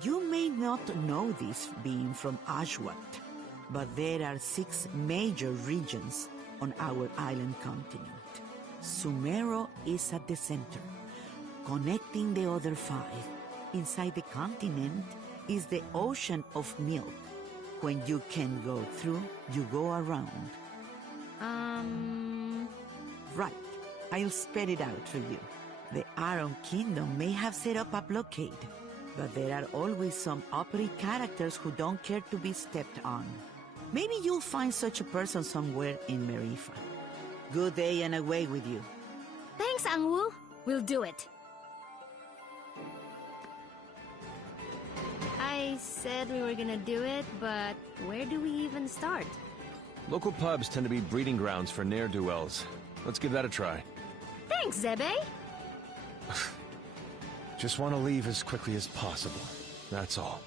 You may not know this being from Ashwat, but there are 6 major regions on our island continent. Sumeru is at the center, connecting the other 5. Inside the continent is the ocean of milk. When you can go through, you go around. Right. I'll spell it out for you. The Iron Kingdom may have set up a blockade. But there are always some uppity characters who don't care to be stepped on. Maybe you'll find such a person somewhere in Marifa. Good day and away with you. Thanks, Angwu. We'll do it. I said we were gonna do it, but where do we even start? Local pubs tend to be breeding grounds for ne'er-do-wells. Let's give that a try. Thanks, Zebe. Just want to leave as quickly as possible. That's all.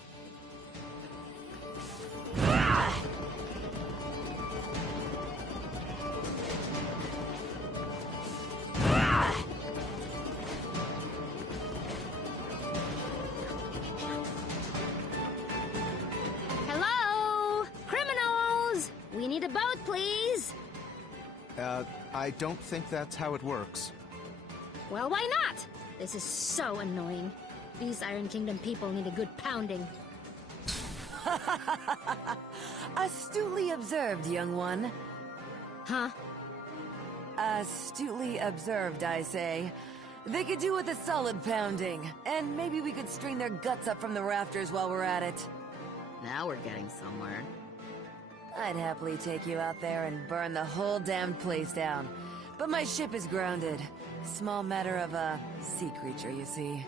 Hello? Criminals! We need a boat, please. I don't think that's how it works. Well, why not? This is so annoying. These Iron Kingdom people need a good pounding. Astutely observed, young one. Huh? Astutely observed, I say. They could do with a solid pounding, and maybe we could string their guts up from the rafters while we're at it. Now we're getting somewhere. I'd happily take you out there and burn the whole damned place down. But my ship is grounded. Small matter of a sea creature, you see.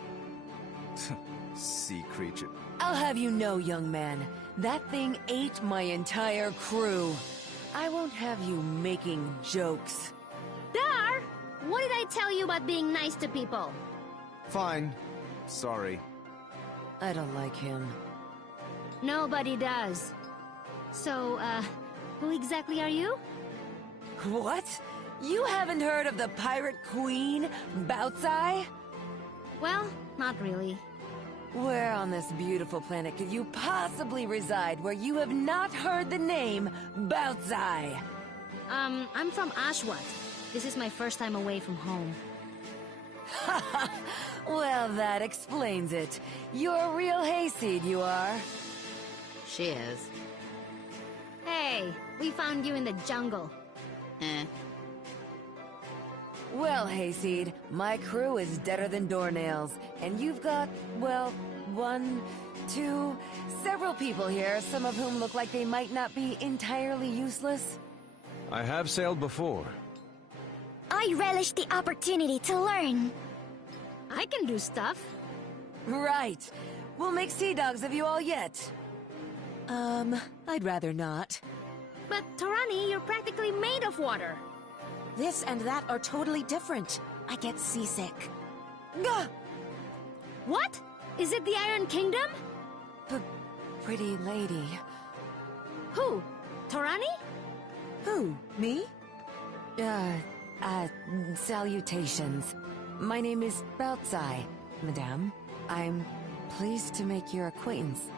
Sea creature. I'll have you know, young man, that thing ate my entire crew. I won't have you making jokes. Dar! What did I tell you about being nice to people? Fine. Sorry. I don't like him. Nobody does. So, who exactly are you? What? You haven't heard of the Pirate Queen, Bautzai? Well, not really. Where on this beautiful planet could you possibly reside where you have not heard the name Bautzai? I'm from Ashwat. This is my first time away from home. Well, that explains it. You're a real hayseed, you are. She is. Hey, we found you in the jungle. Eh. Well, hayseed, my crew is deader than doornails, and you've got, well, one, two, several people here, some of whom look like they might not be entirely useless. I have sailed before. I relish the opportunity to learn. I can do stuff. Right. We'll make sea dogs of you all yet. I'd rather not. But, Torani, you're practically made of water. This and that are totally different. I get seasick. Gah! What? Is it the Iron Kingdom? Pretty lady. Who? Torani? Who? Me? Salutations. My name is Bautzai, madame. I'm pleased to make your acquaintance.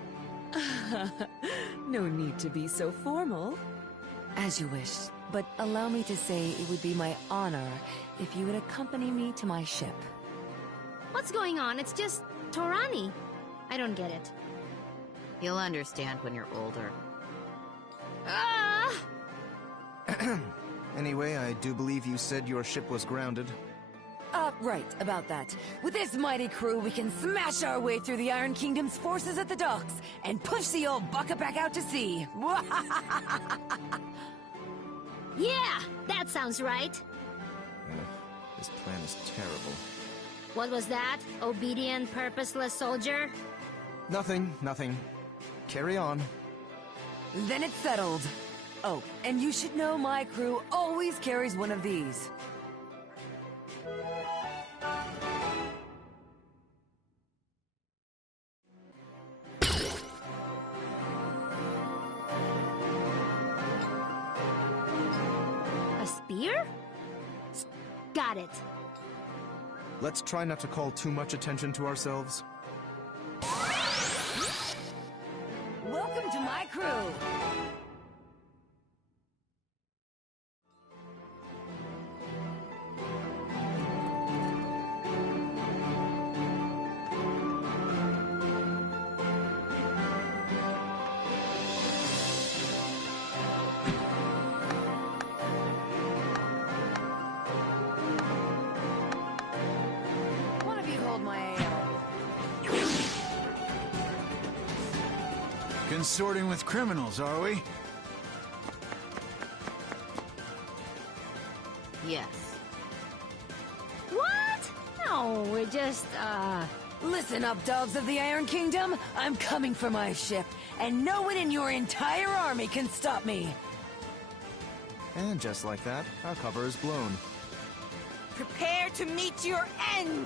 No need to be so formal. As you wish, but allow me to say it would be my honor if you would accompany me to my ship. What's going on? It's just Torani. I don't get it. You'll understand when you're older. Ah! Anyway, I do believe you said your ship was grounded. Right, about that. With this mighty crew, we can smash our way through the Iron Kingdom's forces at the docks and push the old bucket back out to sea. Yeah, that sounds right. This plan is terrible. What was that? Obedient, purposeless soldier? Nothing. Carry on. Then it's settled. Oh, and you should know my crew always carries one of these. A spear? Got it. Let's try not to call too much attention to ourselves. Welcome to my crew! One of you hold my ale. done sorting with criminals, are we? Yes. What? No, we're just, Listen up, dogs of the Iron Kingdom. I'm coming for my ship, and no one in your entire army can stop me. And just like that, our cover is blown. Prepare to meet your end!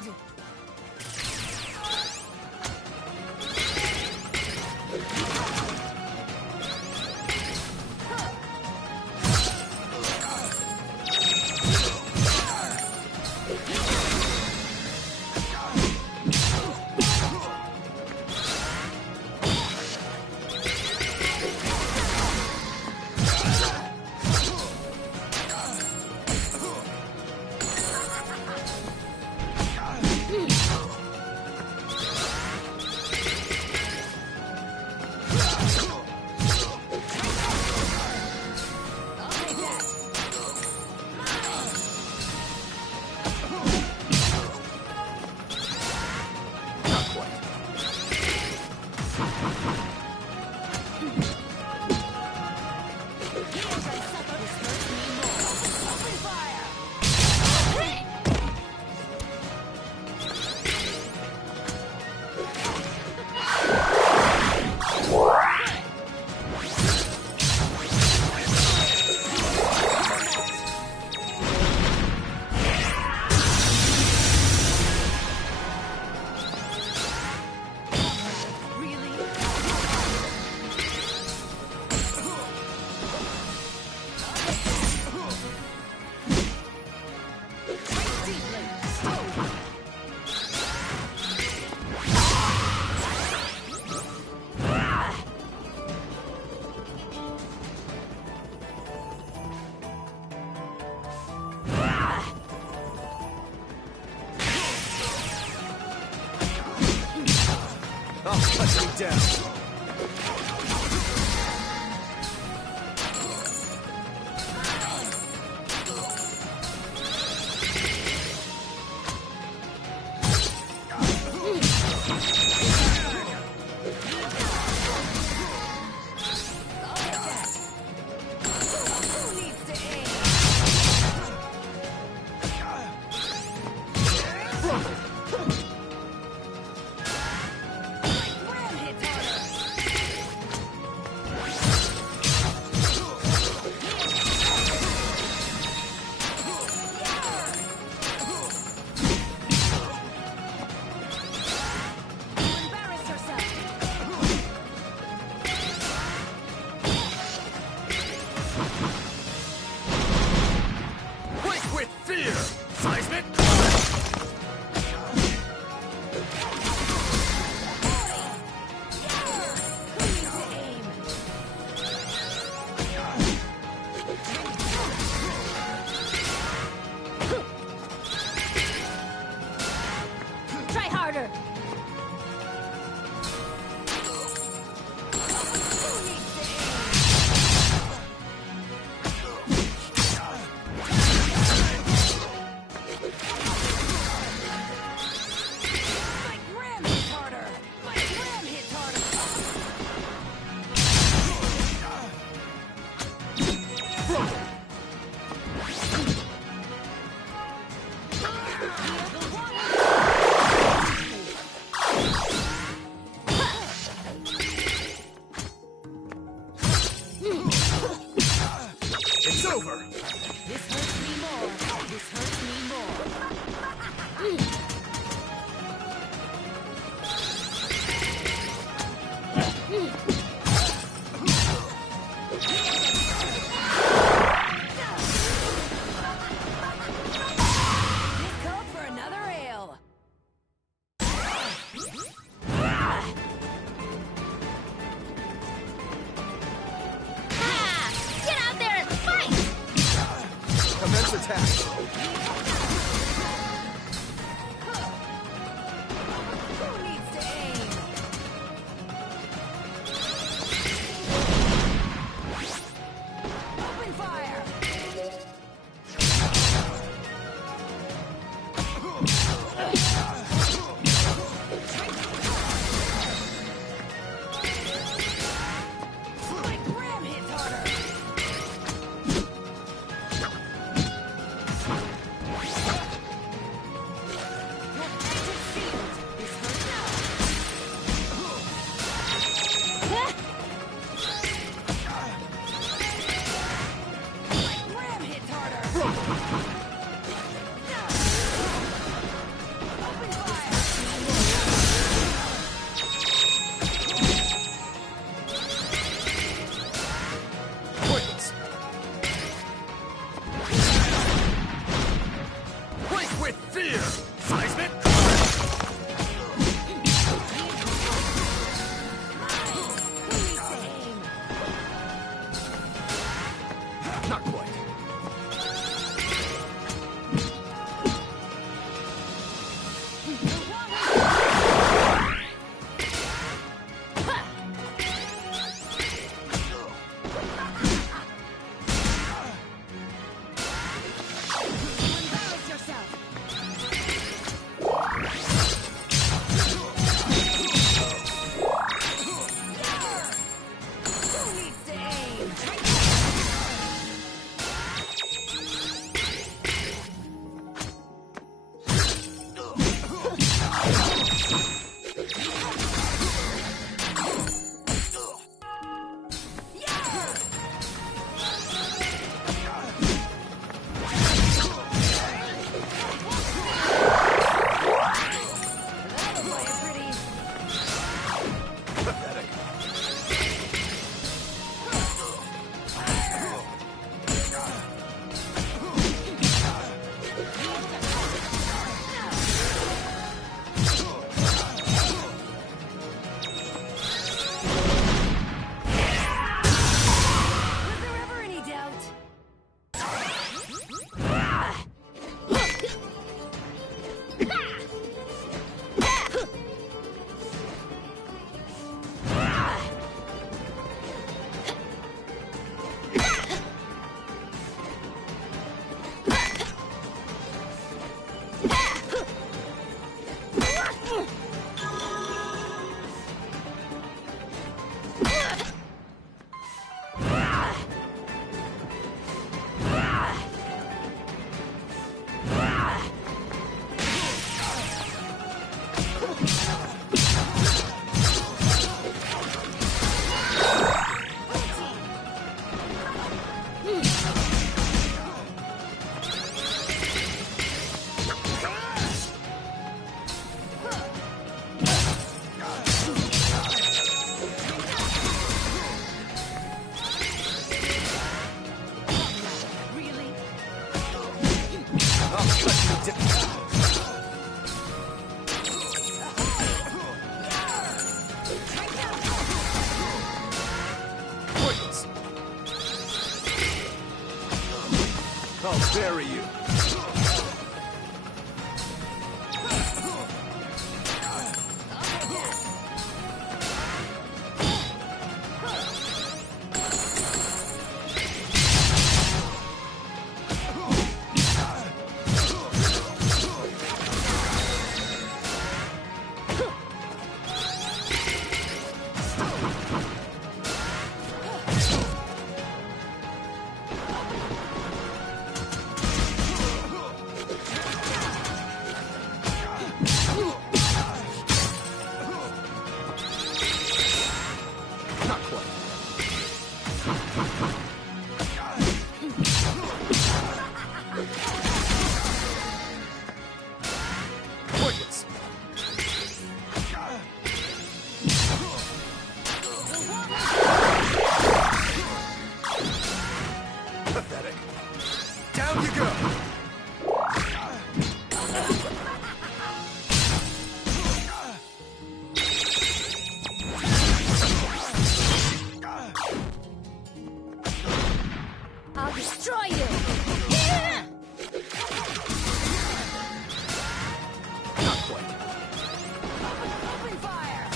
Cut me down. Not quite. I'll bury you. I'll destroy you! Not quite. Open fire!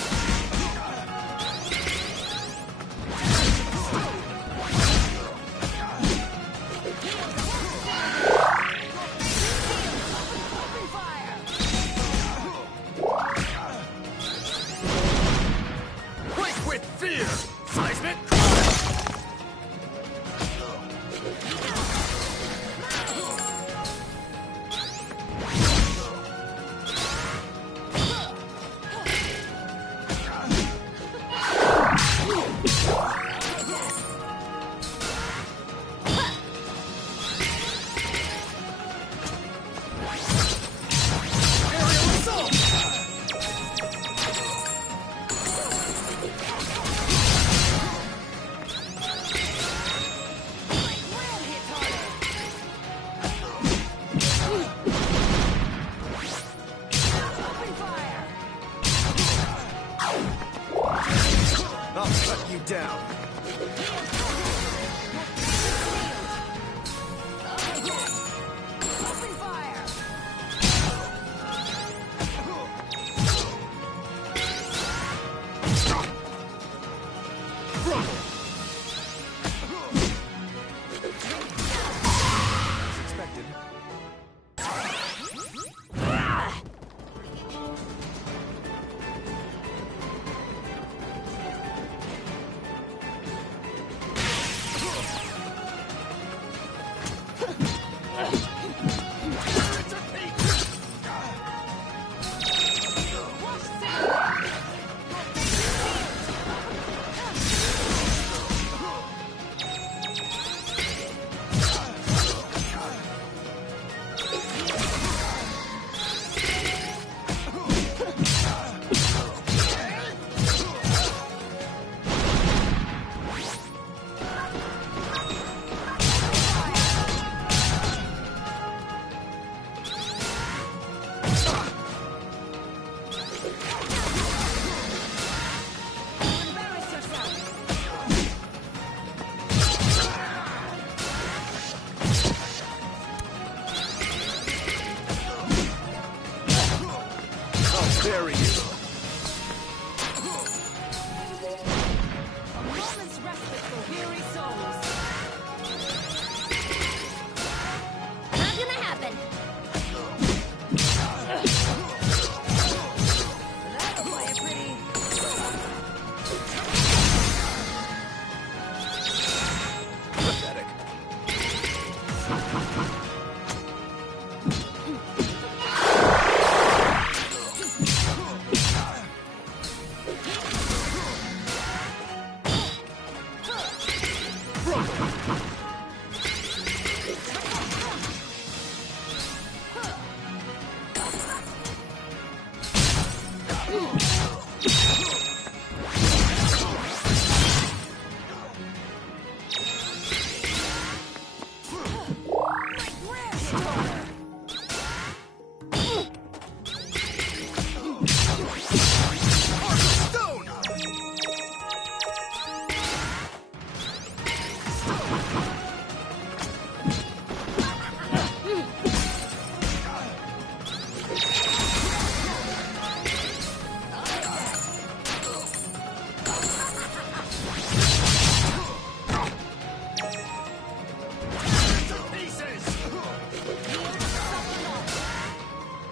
Open fire! Quake with fear! Seismic!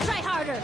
Try harder!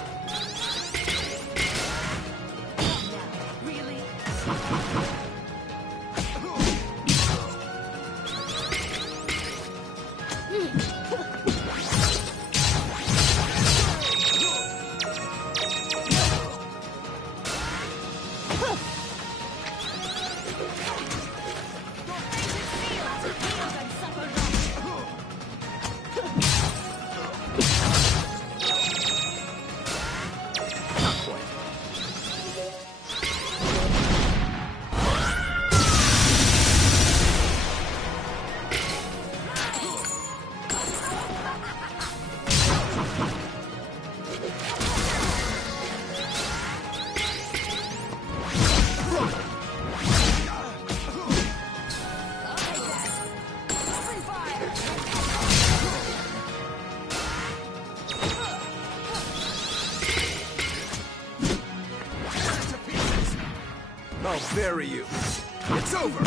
I'll bury you. It's over!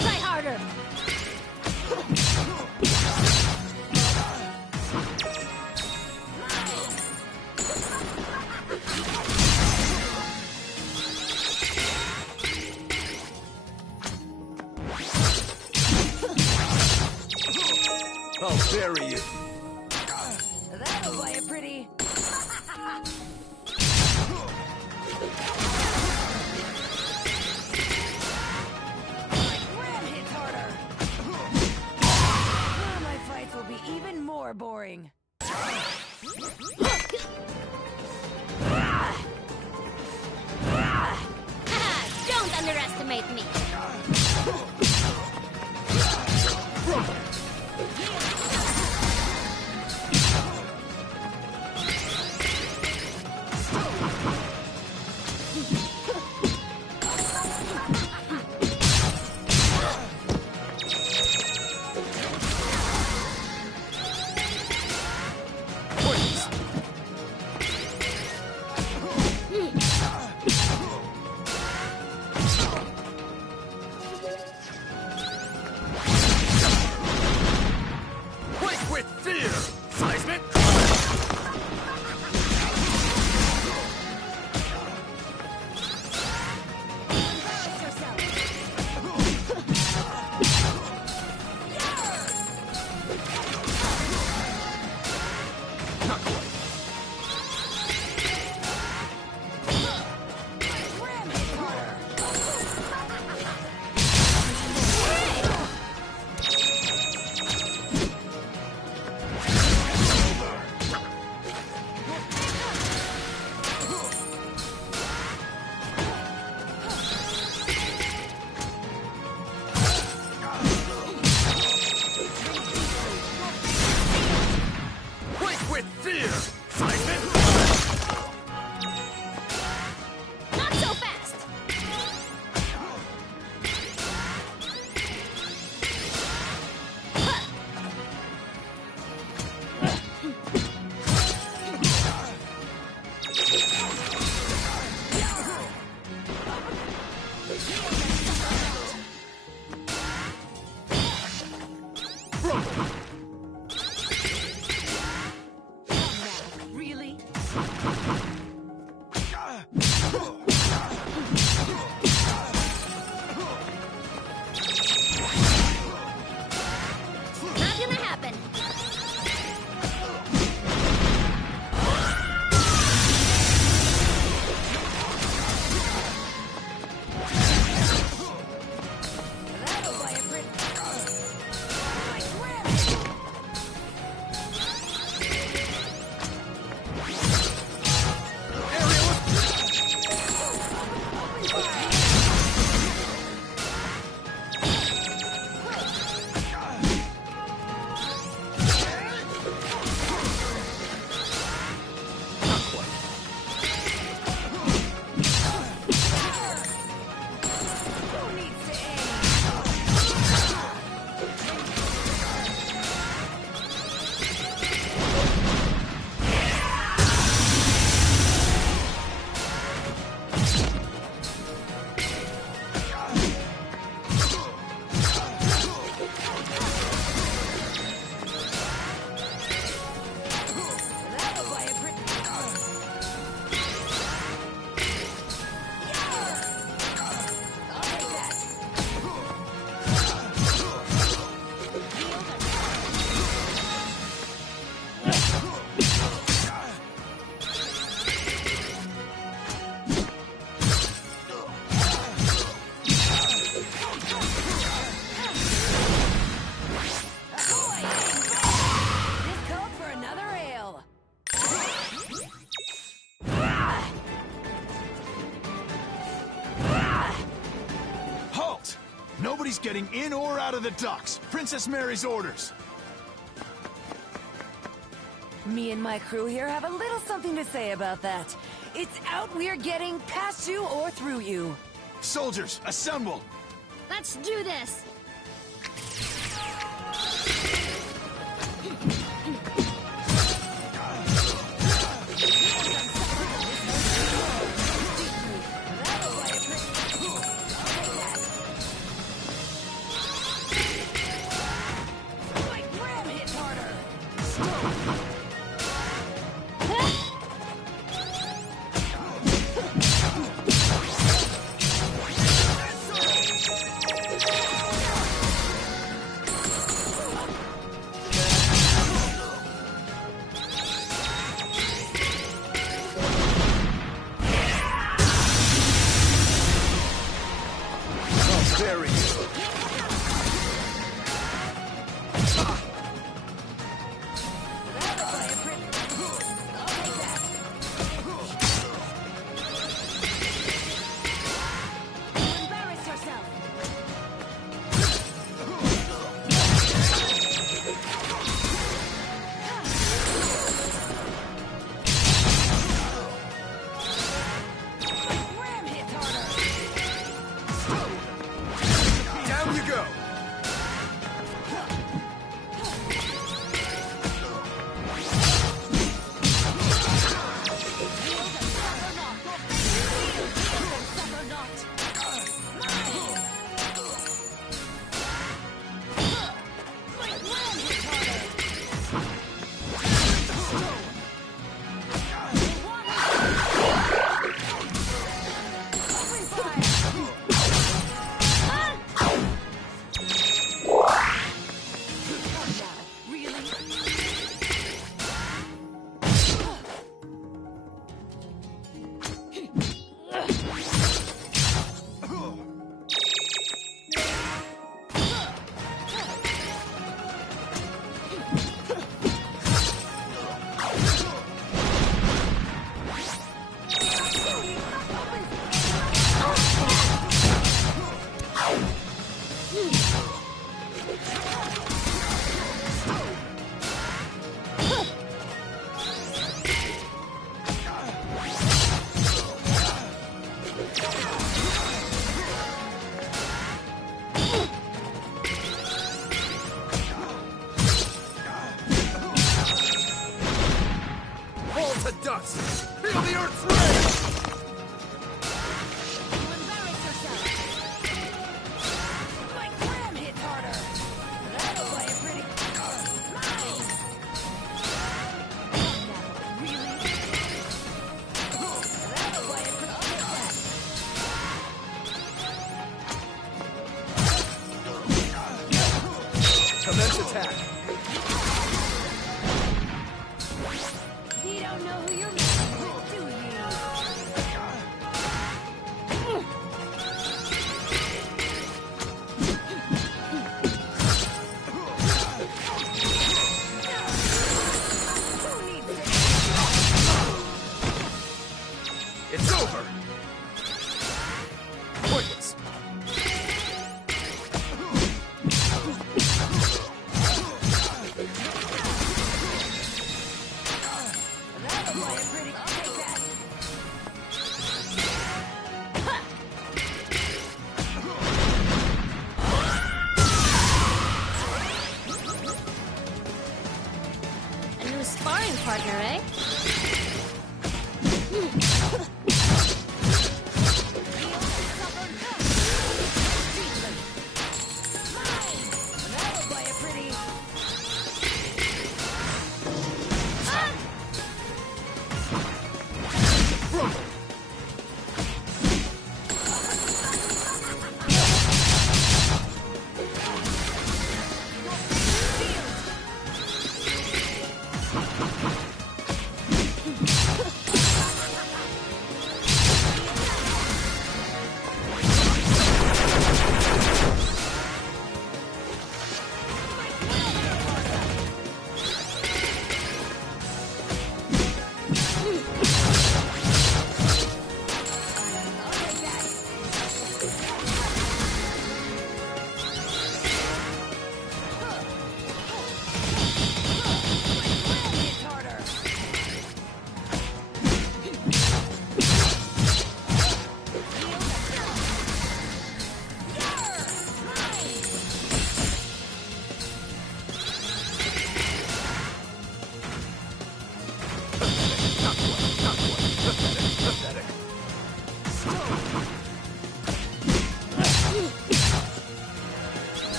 Try harder! I'll bury you. That'll buy a pretty... Ram hits harder! My fights will be even more boring. Don't underestimate me! Not so fast! Really? Nobody's getting in or out of the docks. Princess Mary's orders. Me and my crew here have a little something to say about that. It's out we're getting past you or through you. Soldiers, assemble! Let's do this! Commence attack. You don't know who you're messing with, do you? It's over. Pointless.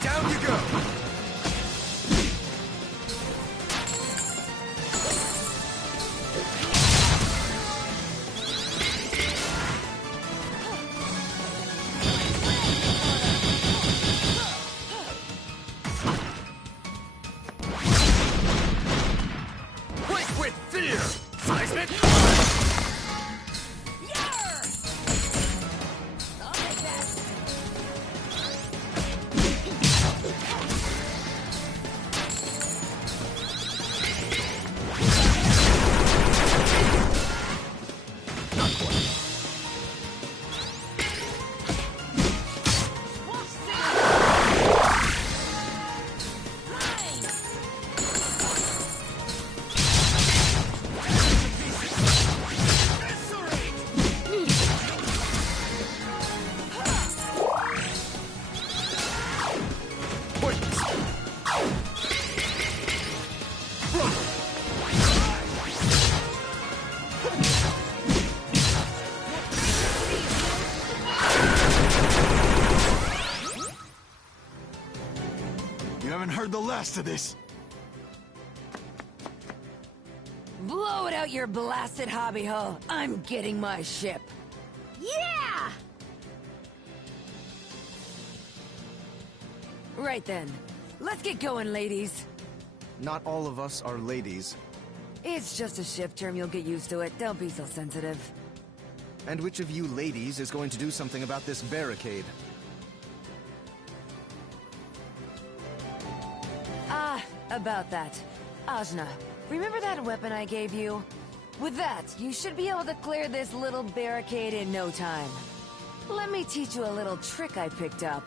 Down you go! Quake with fear! Seismic! You haven't heard the last of this. Blow it out your blasted hobby hole. I'm getting my ship. Yeah! Right then. Let's get going, ladies. Not all of us are ladies. It's just a ship term, you'll get used to it. Don't be so sensitive. And which of you ladies is going to do something about this barricade? About that. Ajna, remember that weapon I gave you? With that, you should be able to clear this little barricade in no time. Let me teach you a little trick I picked up.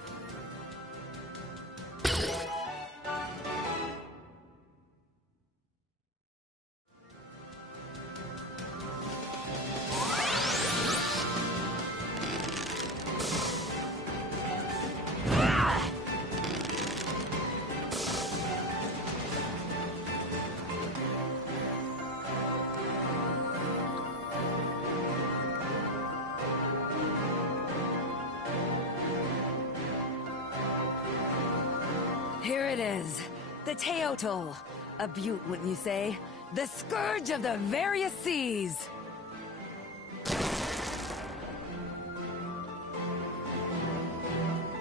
Here it is. The Teotl. A beaut, wouldn't you say? The scourge of the various seas.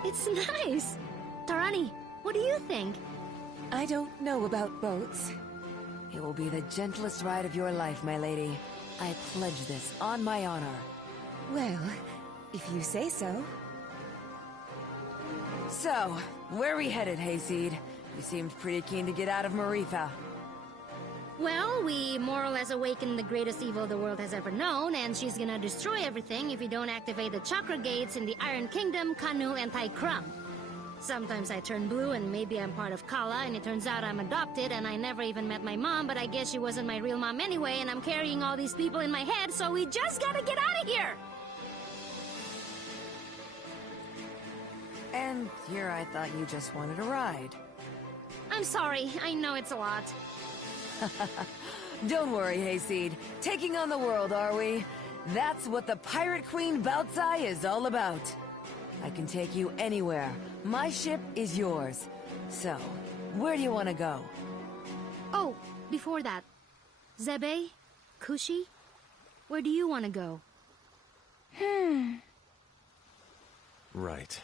It's nice. Tarani, what do you think? I don't know about boats. It will be the gentlest ride of your life, my lady. I pledge this on my honor. Well, if you say so. So, where are we headed, Hayseed? You seemed pretty keen to get out of Marifa. Well, we more or less awakened the greatest evil the world has ever known, and she's gonna destroy everything if you don't activate the chakra gates in the Iron Kingdom, Kanu, and Taikram. Sometimes I turn blue and maybe I'm part of Kala, and it turns out I'm adopted and I never even met my mom, but I guess she wasn't my real mom anyway, and I'm carrying all these people in my head, so we just gotta get out of here! And here I thought you just wanted a ride. I'm sorry, I know it's a lot. Don't worry, Hayseed. Taking on the world, are we? That's what the Pirate Queen Bautzai is all about. I can take you anywhere. My ship is yours. So, where do you want to go? Oh, before that. Zebe? Kushi? Where do you want to go? Right.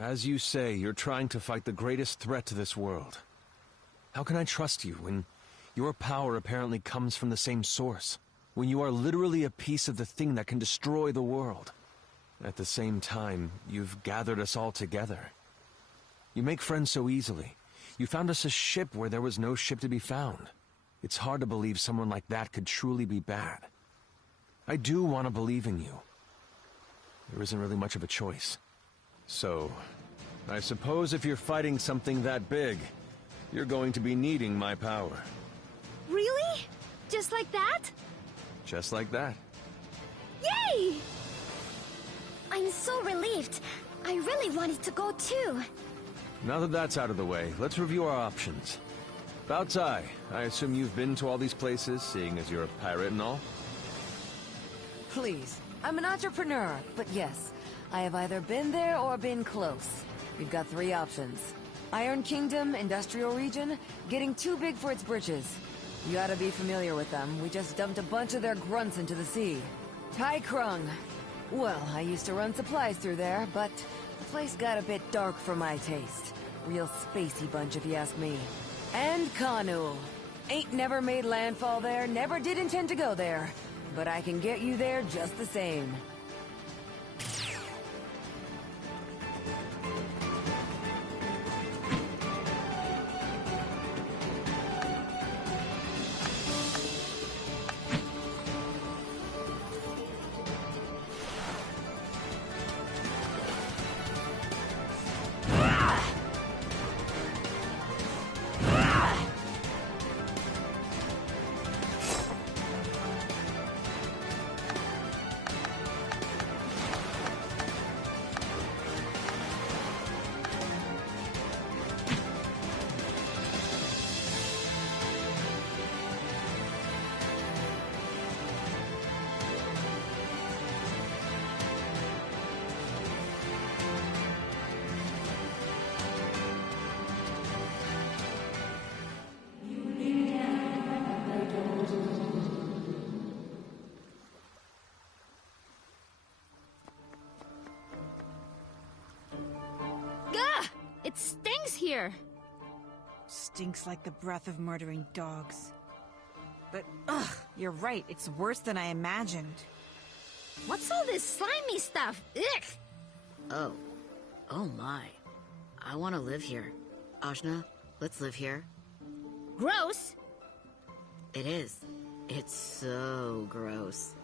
As you say, you're trying to fight the greatest threat to this world. How can I trust you when your power apparently comes from the same source? When you are literally a piece of the thing that can destroy the world? At the same time, you've gathered us all together. You make friends so easily. You found us a ship where there was no ship to be found. It's hard to believe someone like that could truly be bad. I do want to believe in you. There isn't really much of a choice. So, I suppose if you're fighting something that big, you're going to be needing my power. Really? Just like that? Just like that. Yay! I'm so relieved. I really wanted to go too. Now that that's out of the way, let's review our options. Baotai, I assume you've been to all these places, seeing as you're a pirate and all? Please, I'm an entrepreneur, but yes, I have either been there or been close. We've got 3 options. Iron Kingdom, Industrial Region, getting too big for its britches. You ought to be familiar with them. We just dumped a bunch of their grunts into the sea. Tai Krung. Well, I used to run supplies through there, but the place got a bit dark for my taste. Real spacey bunch if you ask me. And Kanu. Ain't never made landfall there, never did intend to go there. But I can get you there just the same. It stinks here! Stinks like the breath of murdering dogs. But, ugh, you're right, it's worse than I imagined. What's all this slimy stuff? Ugh! Oh. Oh my. I want to live here. Ajna, let's live here. Gross! It is. It's so gross.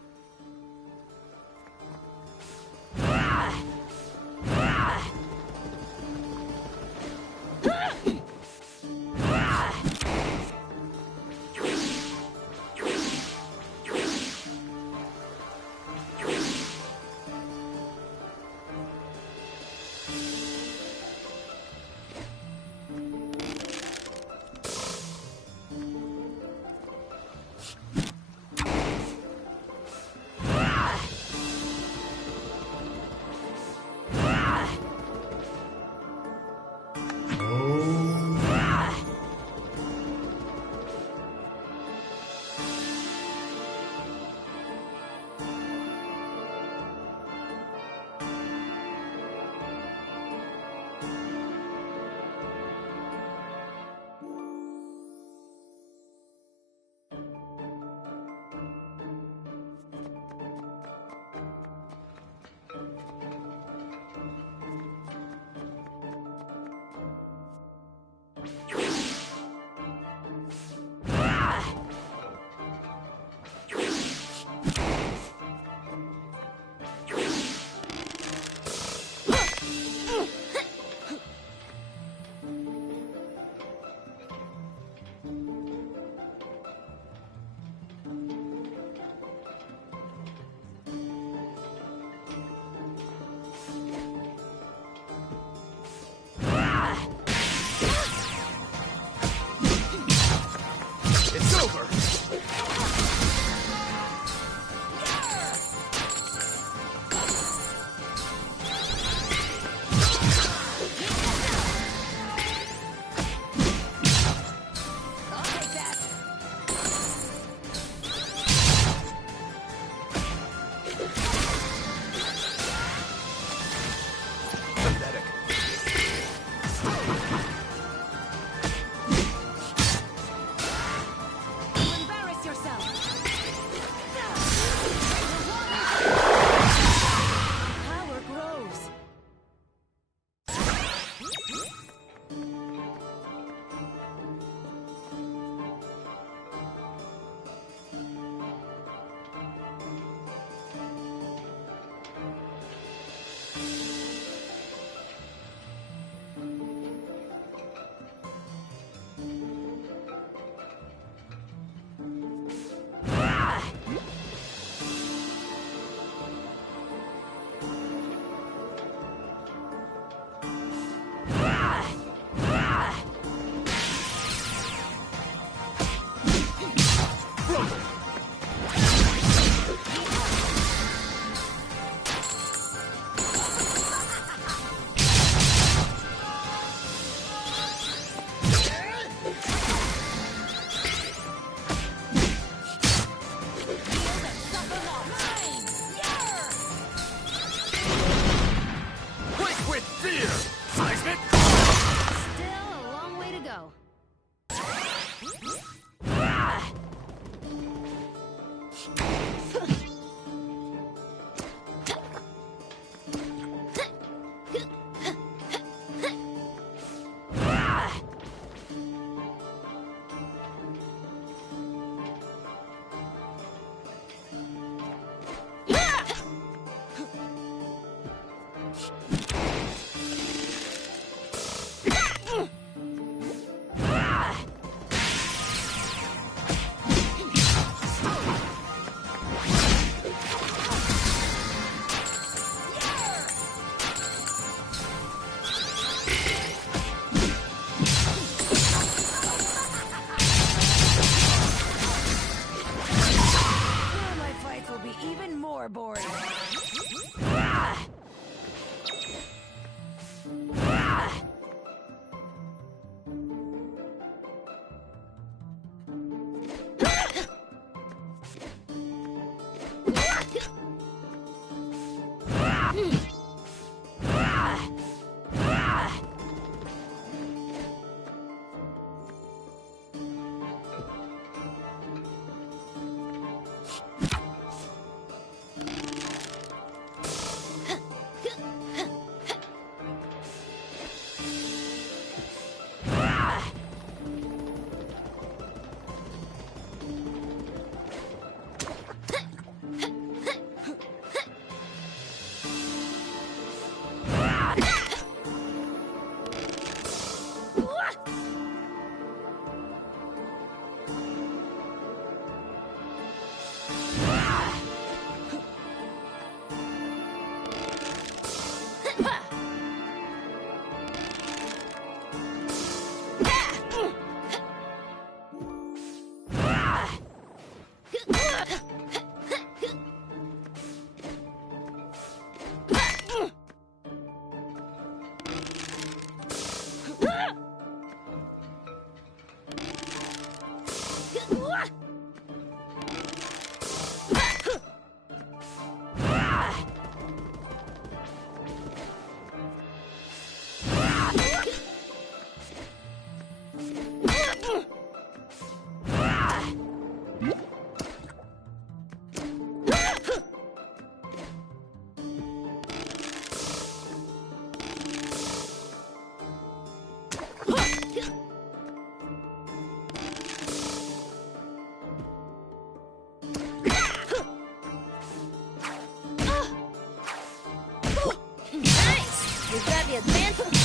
We got the advantage.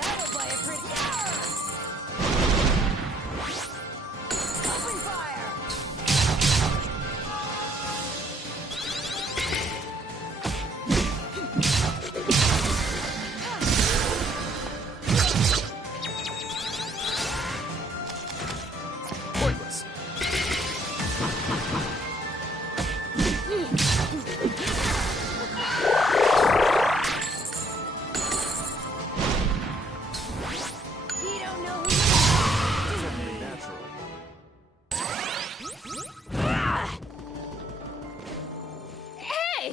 That'll buy a pretty... Open fire! Pointless. We don't know who... Natural. Hey!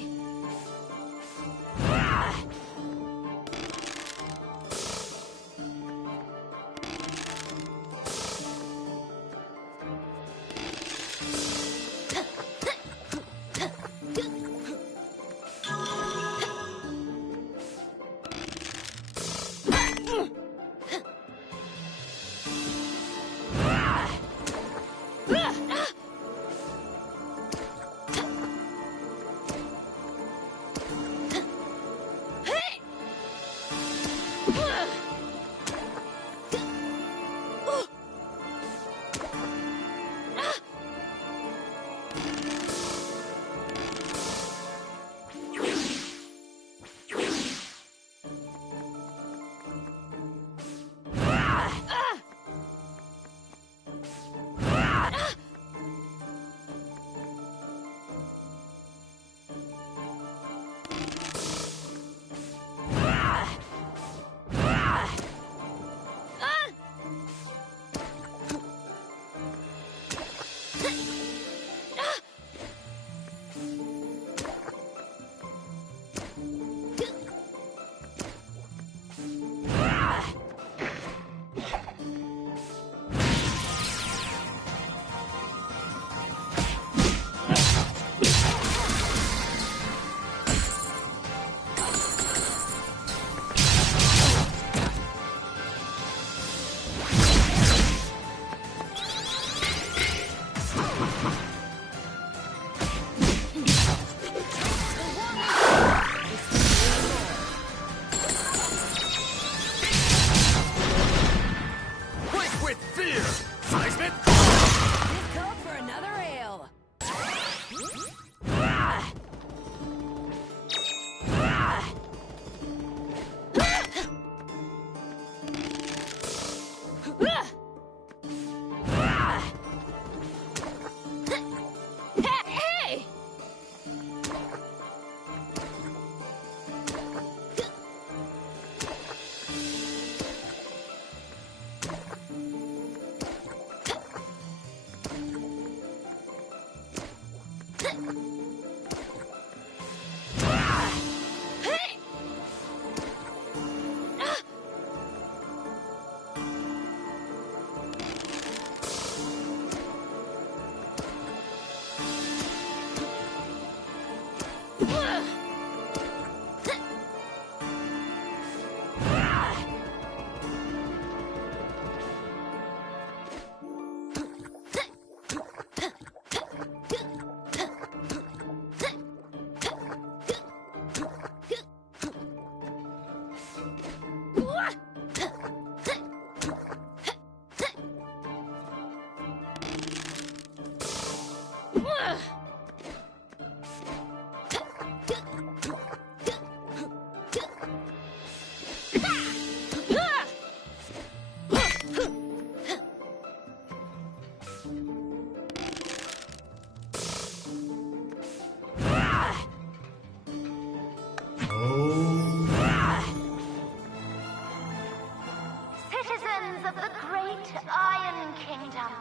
Citizens of the great Iron Kingdom,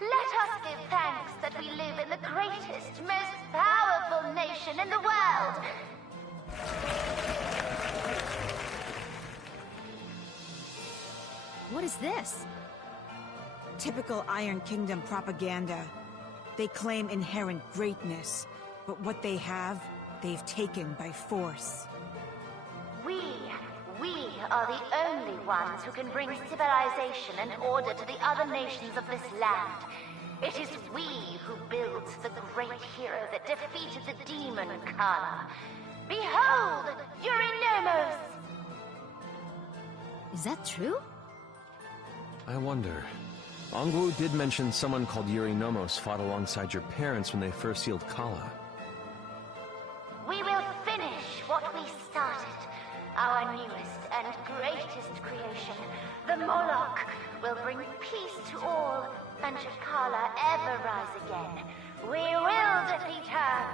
let us give thanks that we live in the greatest, most powerful nation in the world. What is this? Typical Iron Kingdom propaganda. They claim inherent greatness, but what they have, they've taken by force. We are the only ones who can bring civilization and order to the other nations of this land. It is we who built the great hero that defeated the demon Kala. Behold, Eurynomos! Is that true? I wonder. Ongwu did mention someone called Eurynomos fought alongside your parents when they first healed Kala. We will finish what we started. Our newest and greatest creation, the Moloch, will bring peace to all, and should Kala ever rise again, we will defeat her.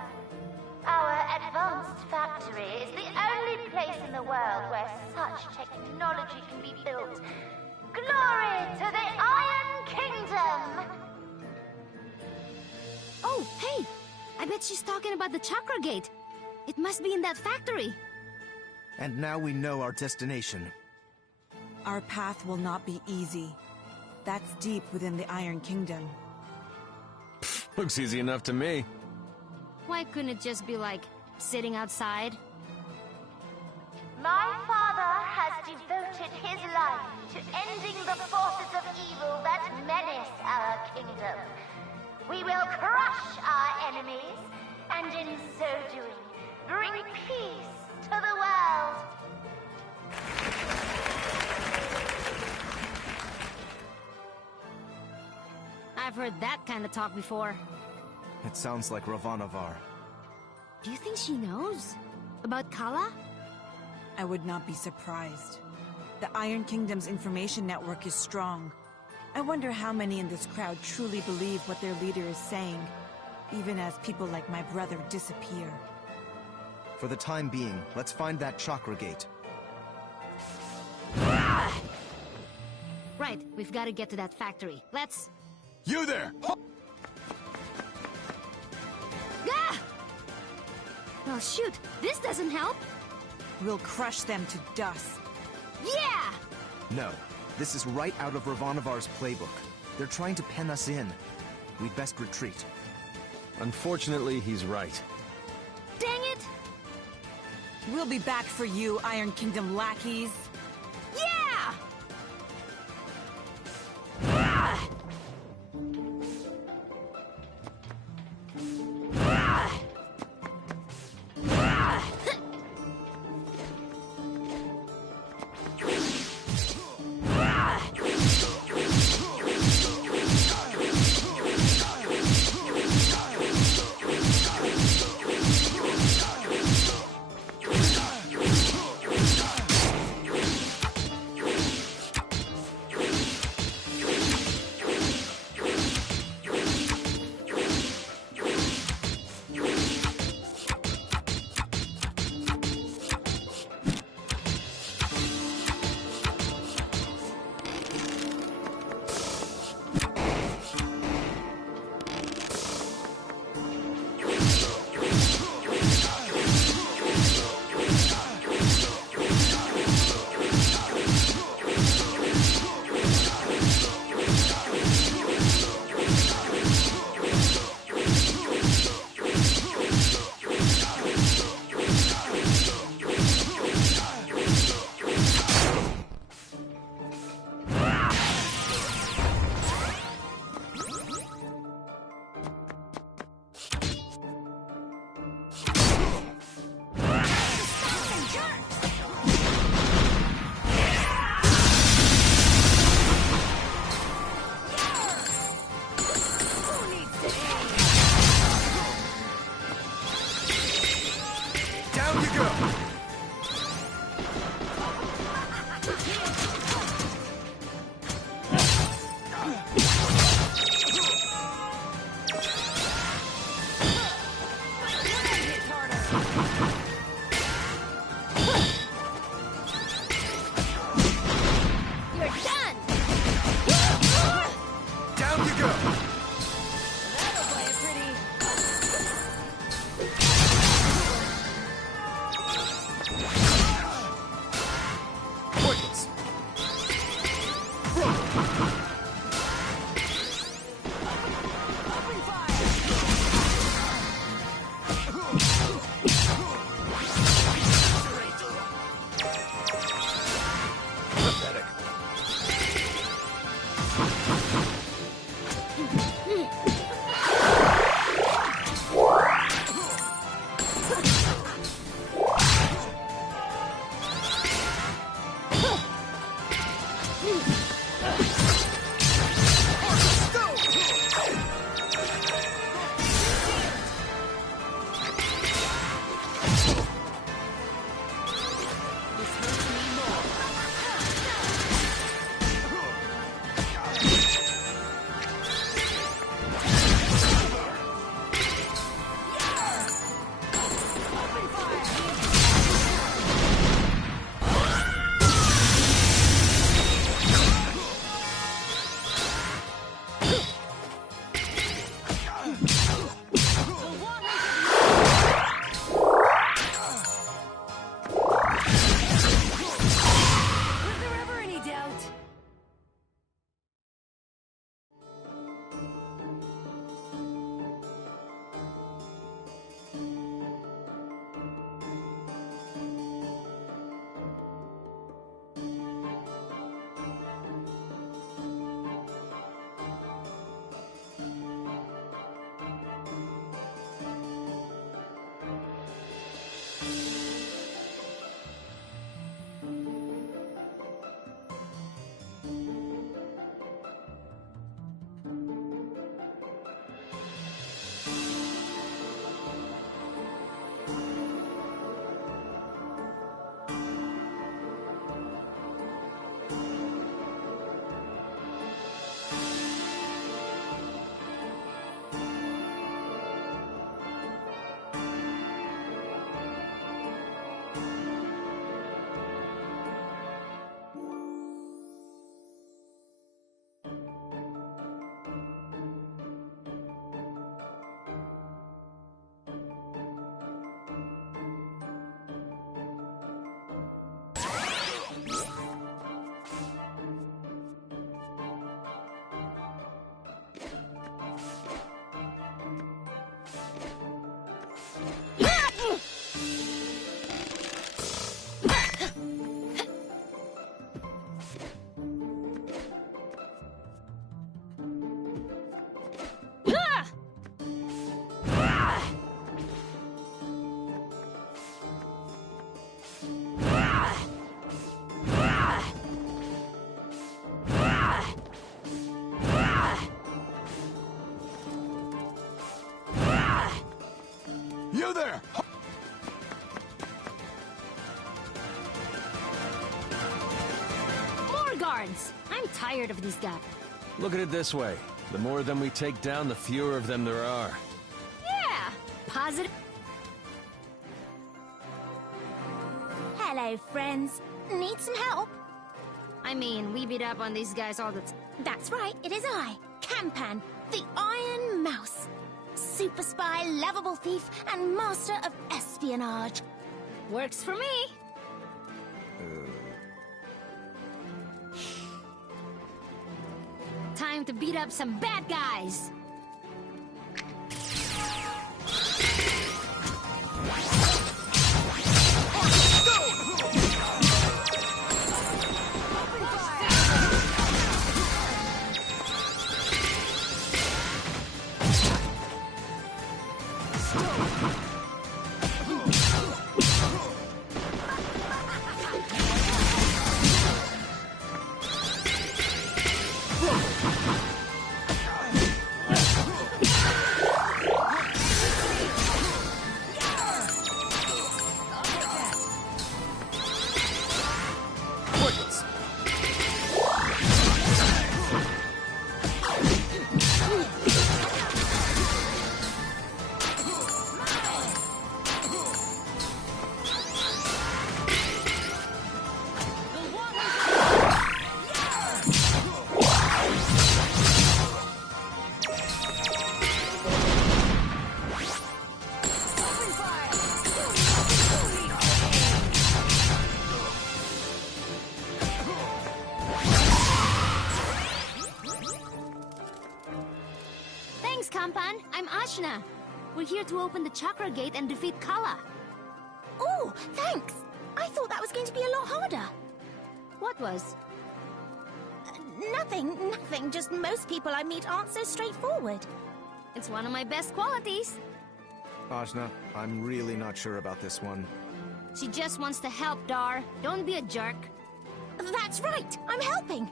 Our advanced factory is the only place in the world where such technology can be built. Glory to the Iron Kingdom! Oh, hey! I bet she's talking about the Chakra Gate. It must be in that factory. And now we know our destination. Our path will not be easy. That's deep within the Iron Kingdom. Looks easy enough to me. Why couldn't it just be like, sitting outside? My father has devoted his life to ending the forces of evil that menace our kingdom. We will crush our enemies, and in so doing, bring peace to the world. I've heard that kind of talk before. It sounds like Ravanavar. Do you think she knows? About Kala? I would not be surprised. The Iron Kingdom's information network is strong. I wonder how many in this crowd truly believe what their leader is saying, even as people like my brother disappear. For the time being, let's find that Chakra Gate. Right, we've got to get to that factory. Let's... You there! Ah! Well, shoot, this doesn't help. We'll crush them to dust. Yeah! No, this is right out of Ravanavar's playbook. They're trying to pen us in. We'd best retreat. Unfortunately, he's right. Dang it! We'll be back for you, Iron Kingdom lackeys. Yeah! You there! More guards! I'm tired of these guys. Look at it this way. The more of them we take down, the fewer of them there are. Yeah! Positive. Hello, friends. Need some help? I mean, we beat up on these guys all the time. That's right, it is I, Campan, the Iron Mouse. Super spy, lovable thief, and master of espionage. Works for me. Time to beat up some bad guys. Miss Kampan. I'm Ashna. We're here to open the Chakra Gate and defeat Kala. Oh, thanks! I thought that was going to be a lot harder. What was? Nothing. Just most people I meet aren't so straightforward. It's one of my best qualities. Ajna, I'm really not sure about this one. She just wants to help, Dar. Don't be a jerk. That's right! I'm helping!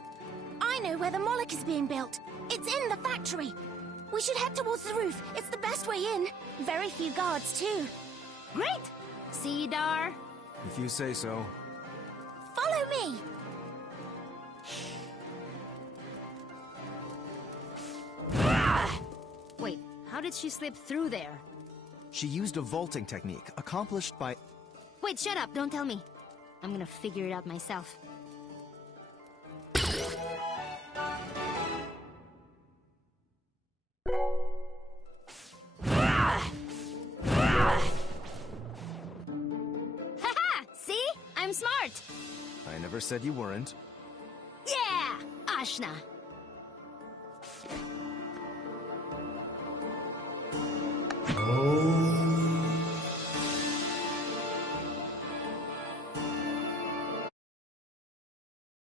I know where the Moloch is being built. It's in the factory. We should head towards the roof. It's the best way in. Very few guards, too. Great! See you, Dar. If you say so. Follow me! Wait, how did she slip through there? She used a vaulting technique, accomplished by... Wait, shut up, don't tell me. I'm gonna figure it out myself. Haha! See? I'm smart! I never said you weren't. Yeah! Ashna! Oh.